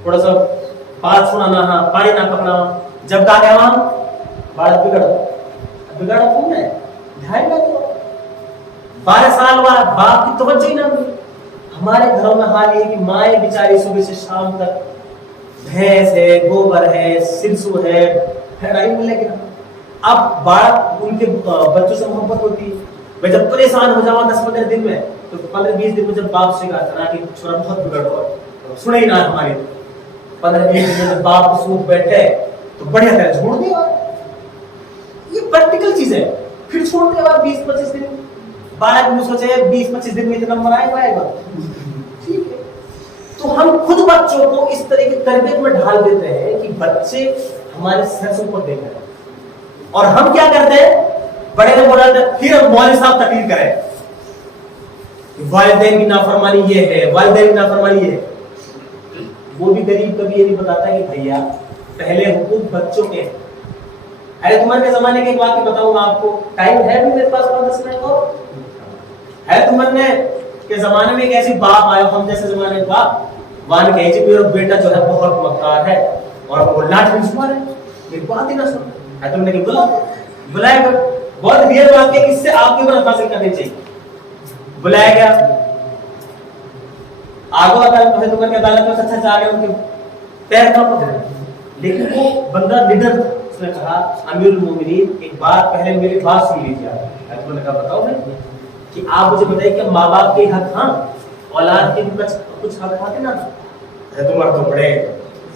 تھوڑا سا بات سنانا, ہاں پانی نہ پکنا, جب کہا گیا وہاں بات بگڑا تم نے دھیان نہ دو. 12 سال بعد باپ کی توجہ ہی نہ ہوئی. ہمارے گھروں میں حال یہ ہے کہ مائیں بیچاری صبح سے شام تک بھینس ہے, گوبر ہے, سرسو ہے, پھیڑائی میں لگے. اب باپ ان کے بچوں سے محبت ہوتی ہے. میں جب پریشان ہو جاؤں 10-15 دن میں, تو 15-20 دن میں جب باپ سے کہا تھا کہ چھوڑا بہت بگڑ ہوا, سنے ہی نہ ہماری, 15-20 دن میں جب باپ کو سوکھ بیٹھے تو بڑھیا طرح چھوڑ دیا. یہ پریکٹیکل چیز ہے. پھر چھوڑ دیا 20-25 دن, 12 دن سوچے 20-25 دن میں اتنا مرائے گا. ٹھیک ہے, تو ہم خود بچوں کو اس طرح کی تربیت میں ڈھال دیتے ہیں کہ بچے ہمارے سر سے اوپر دیکھ رہے ہیں, اور ہم کیا کرتے ہیں, بڑے لوگ بولا پھر مولوی صاحب تقریر کریں, والدین کی نافرمانی یہ ہے, والدین کی نافرمانی یہ ہے. وہ بھی غریب کبھی یہ نہیں بتاتا کہ بھیا پہلے حقوق بچوں کے ہیں. ارے تمہارے کے زمانے کے ایک واقعہ بتاؤں گا آپ کو, ٹائم ہے بھی میرے پاس 5-10 منٹ اور ہے. تمہارے کے زمانے میں ایک ایسی باپ آیا, ہم جیسے زمانے میں باپ وان کہے جی میرا بیٹا جو ہے بہت مکار ہے اور وہ لاٹھی سے مارے, یہ بات ہی نہ سن. ہے تم نے کہ بلایا گیا, بہت ریئل بات ہے, اس سے آپ کی برابر حاصل کرنی چاہیے. بلایا گیا, آگو عدالت میں تمہارے عدالت میں سچا چاہ گیا, ان کے پیر کہاں پکڑے, لیکن وہ بندہ لیڈر تھا. اس نے کہا امیر المومنین ایک بات پہلے میری بات سن لیجیے. آپ نے کہا بتاؤ میں کہ آپ مجھے بتائیے کہ ماں باپ کے حق ہاں, اولاد کے بھی کچھ حق ہاتھ نا. تمہارے تو بڑے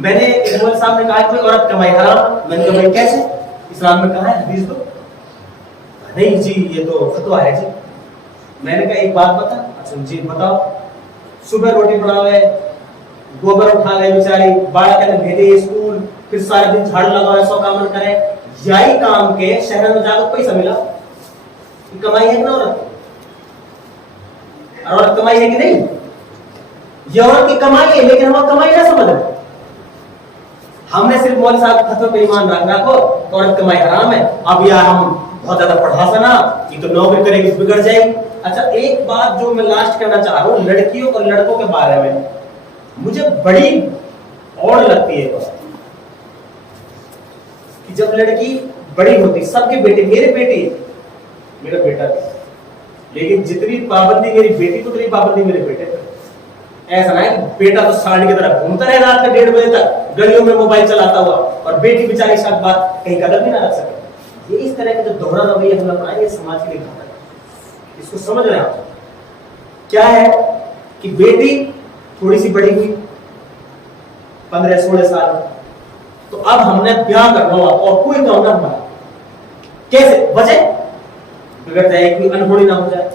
میں نے مول صاحب نے کہا کوئی عورت کمائی حرام. میں نے کہا بھائی کیسے؟ اسلام میں کہا ہے حدیث تو نہیں جی یہ تو فتویٰ ہے جی. میں نے کہا ایک بات بتا. اچھا جی بتاؤ. صبح روٹی بناوے, گوبر اٹھا لے بیچاری, باڑا کے بھیجے اسکول, پھر سارے دن جھاڑ لگاوے, 100 کام کرے, یہی کام کے شہر میں جا کر پیسہ ملا. کمائی ہے کہ نا عورت؟ عورت کمائی ہے کہ نہیں؟ یہ عورت کی کمائی ہے, لیکن ہم کمائی نہ سمجھ رہے. ہم نے صرف مولوی صاحب فتوے پہ ایمان رکھنا کو عورت کمائی حرام ہے. اب یار ہم بہت زیادہ پڑھا سنا, یہ تو نوکری کرے گی بگڑ جائے گی. اچھا ایک بات جو میں لاسٹ کرنا چاہ رہا ہوں لڑکیوں اور لڑکوں کے بارے میں, مجھے بڑی اور لگتی ہے کہ جب لڑکی بڑی ہوتی, سب کے بیٹے, میرے بیٹے, میرا بیٹا تھا, لیکن جتنی پابندی میری بیٹی کو اتنی پابندی میرے بیٹے پر. ایسا نہ ہے کہ بیٹا تو ساڑی کی طرح گھومتا رہے رات کے 1:30 بجے تک گلیوں میں موبائل چلاتا ہوا, اور بیٹی بیچاری ساتھ بات کہیں قدر بھی نہ رکھ سکے. یہ اس طرح کا جو دوہرا رویہ ہم اپنائیں یہ سماج کے لیے گھاتک ہے. اس کو سمجھ رہے ہیں آپ کیا ہے کہ بیٹی تھوڑی سی بڑی ہوئی 15-16 سال, تو اب ہم نے بیاہ کرنا ہوا اور کوئی کام نہ ہمارا. کیسے وجہ بگڑ جائے, کوئی انہونی نہ ہو جائے.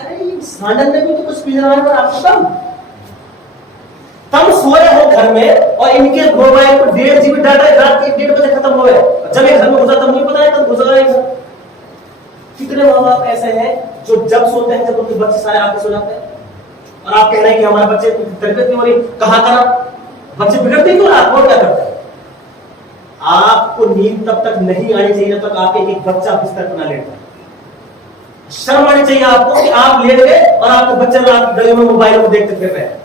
ارے یہ سانڈن میں بھی تو کچھ پیجنا ہے, آپ کو تم سوئے ہو گھر میں اور ان کے موبائل پر 1.5 GB ڈاٹا رات کے 1:30 بجے ختم ہو گئے. جب یہ گھر میں گزرا تم نہیں پتا ہے تب گزرا ہے. کتنے ماں باپ ایسے ہیں جو جب سوتے ہیں جب ان کے بچے سارے آپ کے سو جاتے ہیں, اور آپ کہہ رہے ہیں کہ ہمارے بچے تربیت نہیں ہو رہی. کہاں کرا بچے بگڑتے کیوں رات کو, کیا کرتے ہیں؟ آپ کو نیند تب تک نہیں آنی چاہیے جب تک آپ ایک بچہ بستر پر نہ لیٹا. شرم آنی چاہیے آپ کو کہ آپ لیٹ گئے اور آپ کے بچے رات کی گلیوں میں موبائل کو دیکھتے پھر رہے ہیں.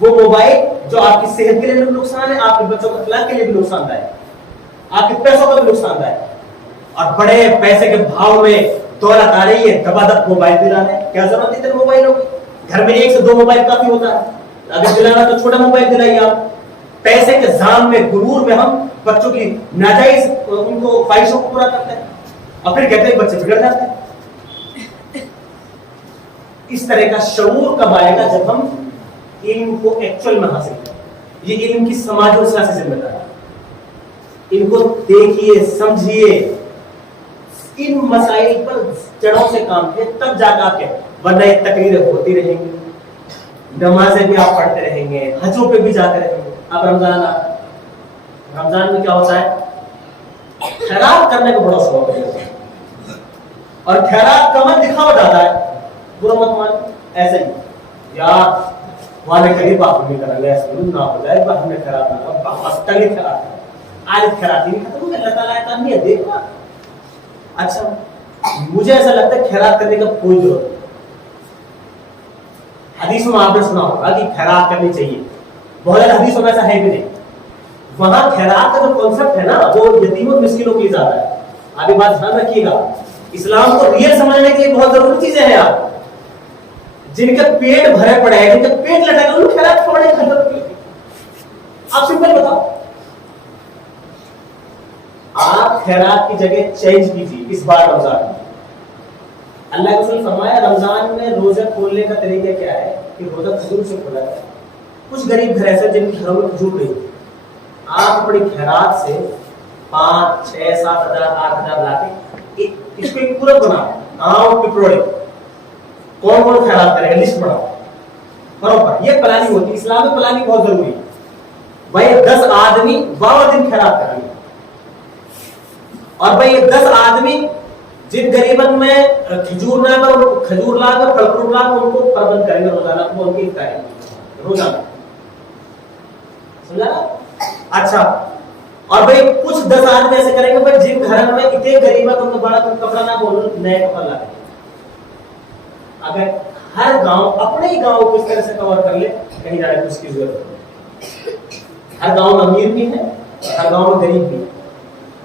وہ موبائل جو آپ کی صحت کے لیے بھی نقصان ہے, آپ کے بچوں کے اخلاق کے لیے بھی نقصان دہ ہے, آپ کے پیسوں کا بھی نقصان دہ ہے. اور بڑے پیسے کے بھاؤ میں دولت آ رہی ہے, دبا دب موبائل دلانا ہے. کیا ضرورت ہے اتنے موبائل ہوگی؟ گھر میں 1 سے 2 موبائل کافی ہوتا ہے. اگر دلانا تو چھوٹا موبائل دلائیے آپ. پیسے کے زام میں, غرور میں ہم بچوں کی ناجائز ان کو خواہشوں کو پورا کرتے ہیں اور پھر کہتے ہیں بچے بگڑ جاتے ہیں. اس طرح کا شعور کب آئے گا جب ہم علم کو ایکچوئل میں حاصل کریں. یہ علم کی سماج اور سیاسی ذمہ داری ہے. ان کو دیکھیے, سمجھیے, ان مسائل پر جڑوں سے کام کیے, تب جا کر آپ کے, ورنہ یہ تقریریں ہوتی رہیں گی, نمازیں بھی آپ پڑھتے رہیں گے, حجوں پہ بھی جاتے رہیں گے. اب رمضان میں کیا ہوتا ہے, خیرات کرنے کو بڑا شوق ہے, اور خیرات کا من دکھاوا جاتا ہے. برا مت مان, ایسے ہی یار والے قریب آپ نہیں کریں گے, ایسے نہ ہو جائے ہم نے خیرات نہ بس تکلیف خیرات ہے. آج خیرات نہیں ختم ہو گیا, اللہ تعالیٰ ایسا نہیں ہے دیکھنا. اچھا مجھے ایسا لگتا ہے خیرات کرنے کا کوئی ضرورت نہیں. حدیثوں میں آپ نے سنا ہوگا کہ خیرات کرنی چاہیے, بہت زیادہ حدیثوں میں ایسا ہے بھی نہیں. وہاں خیرات کا جو کانسیپٹ ہے نا وہ یتیموں اور مسکینوں کے لیے زیادہ ہے. آپ یہ بات دھیان رکھیے گا, اسلام کو ریئل سمجھنے کے لیے بہت ضروری چیزیں ہیں. آپ جن کے پیٹ بھرے پڑے ہیں, جن کے پیٹ لٹے ہیں, ان کو خیرات چھوڑنے کی ضرورت نہیں. آپ سمپل بتاؤ, آپ خیرات کی جگہ چینج کیجیے اس بار رمضان میں. اللہ کے رسول فرمایا رمضان میں روزہ کھولنے کا طریقہ کیا ہے کہ روزہ کھجور سے کھولا جائے. کچھ غریب گھر ایسے جن کے گھروں میں کھجور نہیں, آپ اپنی خیرات سے 5, 6, 7 ہزار 8 ہزار لا کے اس کو ایک پورا بنا گاؤں پپروڑے کون کون خیرات کرے گا لسٹ بڑھاؤ بروبر. یہ پلاننگ ہوتی ہے, اسلام میں پلاننگ بہت ضروری ہے. بھائی 10 آدمی 12 دن خیرات کریں گے, اور بھائی 10 آدمی جن غریبن میں کھجور نہ کھجور لا کر پھل فروٹ لا کر ان کو پربند کریں گے روزانہ, وہ ان کی افطاری روزانہ. سمجھا؟ اچھا اور بھائی کچھ 10 آدمی ایسے کریں گے بھائی جن گھر میں اتنے غریب ہے تو ان کو بڑا کپڑا نہ بولو, نئے کپڑا لا دیں. اگر ہر گاؤں اپنے ہی گاؤں کو اس طرح سے کور کر لے, کہیں جانے کی اس کی ضرورت نہیں. ہر گاؤں میں امیر بھی ہے, ہر گاؤں میں غریب بھی ہے,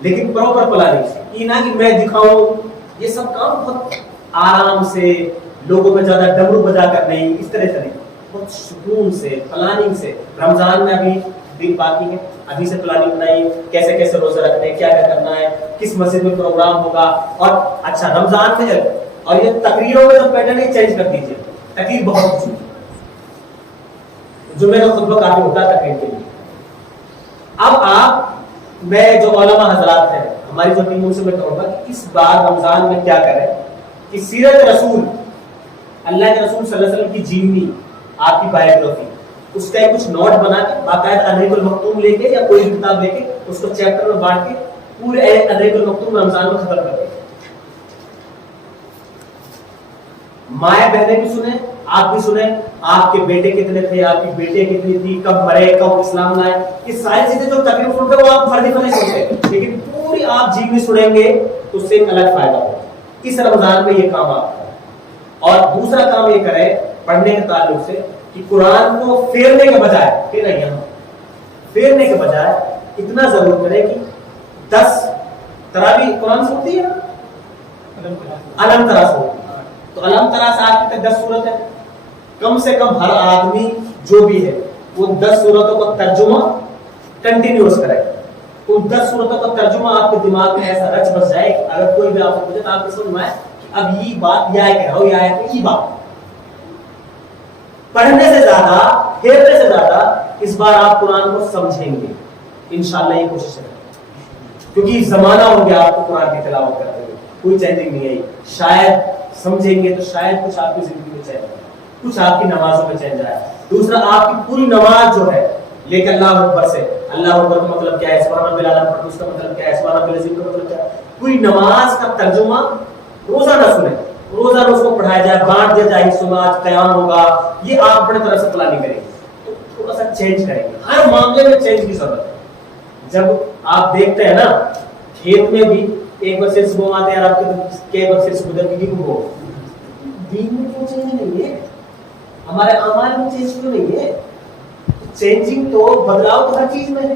لیکن پراپر پلاننگ سے. یہ نہ کہ میں دکھاؤں, یہ سب کام بہت آرام سے, لوگوں میں زیادہ ڈمرو بجا کر نہیں, اس طرح سے نہیں, بہت سکون سے پلاننگ سے. رمضان میں ابھی دن باقی ہے, ابھی سے پلاننگ بنائیے, کیسے کیسے روزہ رکھنے, کیا کیا کرنا ہے, کس مسجد میں پروگرام ہوگا. اور اچھا رمضان میں اور یہ تقریروں میں جو پیٹرن ہے چینج کر دیجیے. تقریر بہت کچھ, جمعے کا خطبہ کافی ہوتا ہے تقریر کے لیے, اب آپ میں جو علماء حضرات ہیں ہماری جو ٹیم سے میں کہوں گا کہ اس بار رمضان میں کیا کریں کہ سیرت رسول اللہ کے رسول صلی اللہ علیہ وسلم کی جیونی آپ کی بایوگرافی اس کا کچھ نوٹ بنا کے باقاعدہ الرحیق المختوم لے کے یا کوئی کتاب لے کے اس کو چیپٹر میں بانٹ کے پورے الرحیق المختوم رمضان میں ختم کر دیں. مائیں بہنیں بھی سنیں, آپ بھی سنیں, آپ کے بیٹے کتنے تھے, آپ کی بیٹے کتنی تھی, کب مرے, کب اسلام لائے, یہ ساری چیزیں جو تقریب سنتے وہ آپ فردی فردی سنتے, لیکن پوری آپ جیونی سنیں گے تو اس سے ایک الگ فائدہ ہوگا. اس رمضان میں یہ کام آپ کریں. اور دوسرا کام یہ کریں پڑھنے کے تعلق سے کہ قرآن کو پھیرنے کے بجائے پھیرنے کے بجائے اتنا ضرور کریں کہ 10 تراویح قرآن سے ہوتی ہے علم ترا سے ہوتی ہے, تو علم ترا سے آج تک 10 سورت ہے. کم سے کم ہر آدمی جو بھی ہے وہ 10 سورتوں کا ترجمہ کنٹینیوس کرے. ان 10 سورتوں کا ترجمہ آپ کے دماغ میں ایسا رچ بس جائے کہ اگر کوئی بھی آپ کو پوچھے تو آپ کو سمجھ میں آئے کہ اب یہ بات یہ کہہ رہا ہو, یہ آیت یہ بات. پڑھنے سے زیادہ پھیرنے سے زیادہ اس بار آپ قرآن کو سمجھیں گے انشاءاللہ, یہ کوشش کریں کیونکہ زمانہ ہو گیا آپ کو قرآن کی تلاوت کرتے ہوئے, کوئی چینجنگ نہیں آئی. شاید سمجھیں گے تو شاید کچھ آپ کی زندگی میں چینج آئے, کچھ آپ کی نمازوں میں چینج آئے. دوسرا آپ کی پوری نماز جو ہے لے کے اللہ اکبر سے, اللہ اکبر کا مطلب کیا ہے, سبحان ربی الاعلی پڑھو اس کا مطلب کیا ہے, سبحان ربی العظیم کا مطلب کیا ہے, پوری نماز کا ترجمہ روزانہ سنیں, روزانہ اس کو پڑھایا جائے, بانٹ دیا جائے, صبح آج قیام ہوگا, یہ آپ اپنے طرف سے پلاننگ کریں گے تو تھوڑا سا چینج کریں گے. ہر معاملے میں چینج کی ضرورت ہے. جب آپ دیکھتے ہیں نا کھیت میں بھی ایک بار صرف صبح آتے ہیں اور آپ کے بار صرف ادھر کی کو دین میں کیوں چینج نہیں ہے, ہمارے اعمال میں چینج کیوں نہیں ہے؟ چینجنگ تو بدلاؤ تو ہر چیز میں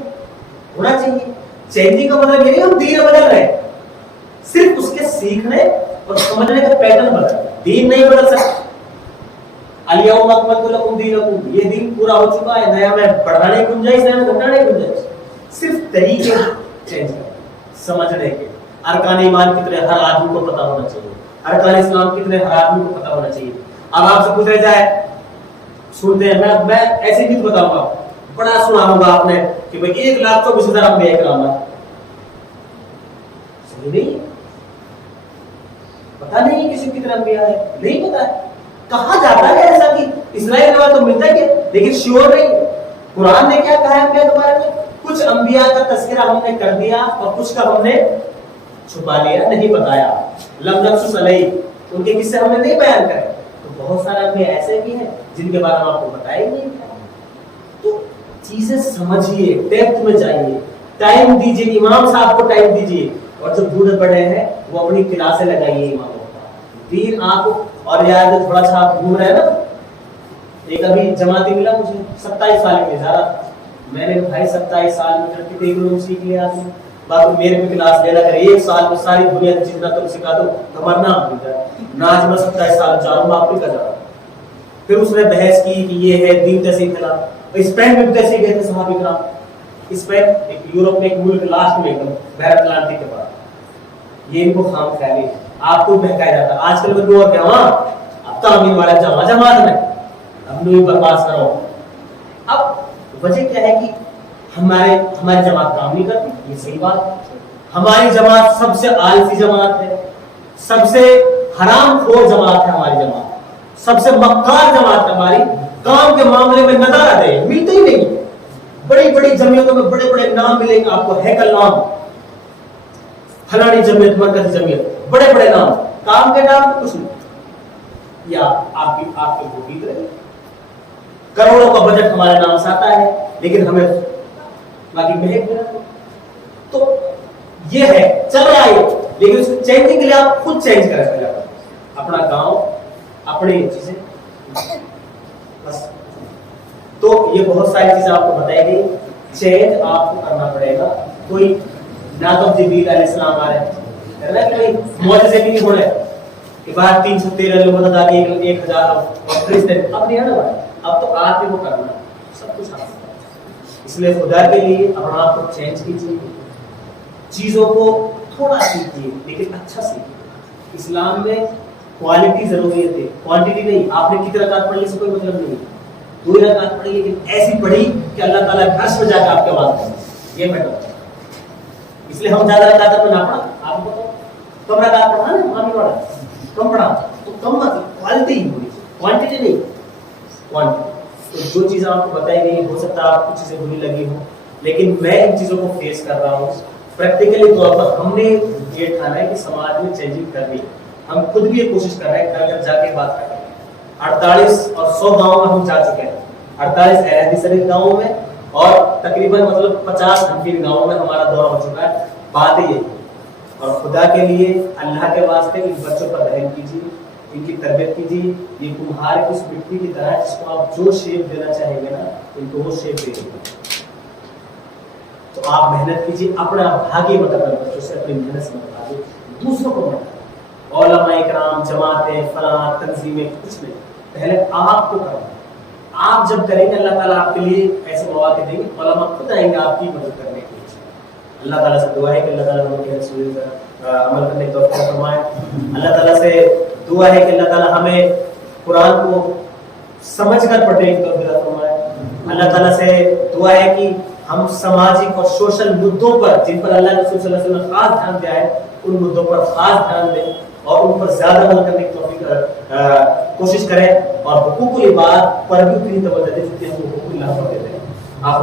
ہونا چاہیے. چینجنگ کا مطلب یہ نہیں ہم دین بدل رہے ہیں, صرف اس کے سیکھنے اور سمجھنے کا پیٹرن بدل, دین نہیں بدل سکتا. الیوم اکملت لکم دینکم, یہ دین پورا ہو چکا ہے, نیا میں بڑھانے کی گنجائش, نیا میں گھٹانے کی گنجائش, صرف طریقے چینج کریں سمجھنے کے. ارکان ایمان کتنے ہر آدمی کو پتا ہونا چاہیے, ارکان اسلام کتنے ہر آدمی کو پتا ہونا چاہیے. اب آپ سے پوچھا جائے سنتے ہیں, میں ایسے بھی بتاؤں گا, بڑا سنا ہوگا آپ نے کہ بھائی 1,24,000 انبیاء کرام ہیں, صحیح نہیں, پتا نہیں کسی کی طرح انبیاء ہے, نہیں پتا ہے. کہا جاتا ہے ایسا کہ اسرائیل میں تو ملتا ہے لیکن شیور نہیں. قرآن نے کیا کہا ہے انبیاء کے بارے میں, کچھ انبیاء کا تذکرہ ہم نے کر دیا اور کچھ کا ہم نے چھپا لیا, نہیں بتایا. لم نقصص علیہ, ان کے قصے ہم نے نہیں بیان کرے. تو بہت سارے انبیاء ایسے بھی ہیں جن کے بارے میں آپ کو بتایا ہی نہیں. تو چیزیں سمجھیے, ڈیپتھ میں جائیے, ٹائم دیجیے, امام صاحب کو ٹائم دیجیے, اور جو بوڑھے بڑے ہیں وہ اپنی کلاسیں لگائیے اماموں کا. دین آپ, اور یار تھوڑا سا آپ گھوم رہے ہیں نا, ایک ابھی جماعتی ملا مجھے 27 سال کے جا رہا تھا, میں نے بھائی 27 سال میں کر کے علوم سیکھ لیا آپ نے, باقی میرے بھی کلاس لینا کرے, 1 سال میں ساری دنیا کی جتنا تم سکھا دو ہمارا نام بھول جائے. ناج میں 27 سال جاؤں گا آپ بھی کر رہا. پھر اس نے بحث کی کہ یہ ہے دین تیسے پھیلا. اسپین میں بھی تیسے گئے تھے صحابہ کرام. اسپین ایک یورپ میں ایک ملک لاسٹ میں ایک بحر اٹلانٹک کے پاس, یہ ان کو خام خیالی ہے, آپ کو بہکایا جاتا. آج کل میں دور کیا ہاں اب تو امیر والا جماعت میں اب نوی بکواس کرو. اب وجہ کیا ہے کہ ہماری جماعت کام نہیں کرتی, یہ صحیح بات. ہماری جماعت سب سے آلسی جماعت ہے, سب سے حرام خور جماعت ہے ہماری جماعت, سب سے مکار جماعت ہے ہماری. کام کے معاملے میں ندارت ہے, ملتے ہی نہیں. بڑی بڑی جمعیتوں میں بڑے بڑے نام ملیں گے آپ کو, ہیکل نام, فلانی جمعیت, مرکزی جمعیت, بڑے بڑے نام. کام کے نام کچھ نہیں. یا آپ کے ووٹ رہے, کروڑوں کا بجٹ ہمارے نام سے آتا ہے لیکن ہمیں باقی مہک ملا. تو یہ ہے چل رہا ہے, لیکن اس کو چینجنگ کے لیے آپ خود چینج کریں پہلے اپنا گاؤں, اپنی چیزیں بس. تو یہ بہت ساری چیزیں آپ کو بتائی گئی. چینج آپ کو کرنا پڑے گا. کوئی نہ تو جبریل علیہ السلام آ رہے ہیں کہ بھائی معجزے بھی نہیں ہو رہے کہ بعد 313 لوگ مدد آ گئی 1000 اور فرشتے, اب نہیں ہے نا بھائی, اب تو آپ کو کرنا سب کچھ آپ. اس لیے خدا کے لیے اپنا آپ کو چینج کیجیے, چیزوں کو تھوڑا سیکھیے لیکن اچھا سیکھیے. اسلام میں کوالٹی ضروریت ہے, کوانٹٹی نہیں. آپ نے کتنے رکعت پڑھی سے کوئی مطلب نہیں, 2 رکعت پڑھی لیکن ایسی پڑھی کہ اللہ تعالیٰ عرش میں جا کے آپ کے آواز کرے. یہ میٹر ہے. اس لیے ہم زیادہ رکعت میں نہ پڑھا. آپ کو کم رکعت پڑھا نا مامی والا کم پڑھا تو کم مطلب کوالٹی ہی ہوئی, کوانٹٹی نہیں کوانٹٹی. تو جو چیزیں آپ کو بتائی گئی ہو سکتا ہے آپ کو چیزیں بری لگی ہوں, لیکن میں ان چیزوں کو فیس کر رہا ہوں پریکٹیکلی طور پر. ہم نے یہ ٹھانا ہے کہ سماج میں چینجنگ کرنی ہے. ہم خود بھی یہ کوشش کر رہے ہیں کہ اگر جا کے بات کریں. 48 اور 100 گاؤں میں ہم جا چکے ہیں. 48 اہل حدیث گاؤں میں اور تقریباً مطلب 50 حنفی گاؤں میں ہمارا دورہ ہو چکا ہے. بات یہ اور خدا کے لیے اللہ کے واسطے ان بچوں پر رحم کیجیے, ان کی تربیت کیجیے. یہ کمہار کی اس مٹی کی طرح جس کو آپ جو شیپ دینا چاہیں گے نا ان کو وہ شیپ دے دیجیے. تو آپ محنت کیجیے, اپنا بھاگے مت اپنے بچوں سے, اپنی محنت سے مت بھاگے, دوسروں کو مت. علماء اکرام, جماعتیں, فلاں تنظیمیں کچھ نہیں, پہلے آپ کو کرنا. آپ جب کریں گے اللہ تعالیٰ آپ کے لیے ایسے مواقع دیں گے, علماء خود آئیں گے آپ کی مدد کرنے کے لیے. اللہ تعالیٰ سے دعا ہے کہ اللہ تعالیٰ ہمیں رسول کا عمل کرنے کی توفیق فرمائے. اللہ تعالیٰ سے دعا ہے کہ اللہ تعالیٰ ہمیں قرآن کو سمجھ کر پڑھنے کی توفیق فرمائے. اللہ تعالیٰ سے دعا ہے کہ ہم سماجی اور سوشل مدوں پر جن پر اللہ رسول صلی اللہ علیہ وسلم نے خاص دھیان دیا ہے ان مدوں پر خاص دھیان دیں اور ان پر زیادہ عمل کرنے کی توفیق کوشش کریں, اور حقوق العباد پر بھی اتنی توجہ دیں جتنی ہم حقوق اللہ پر دیتے ہیں. آپ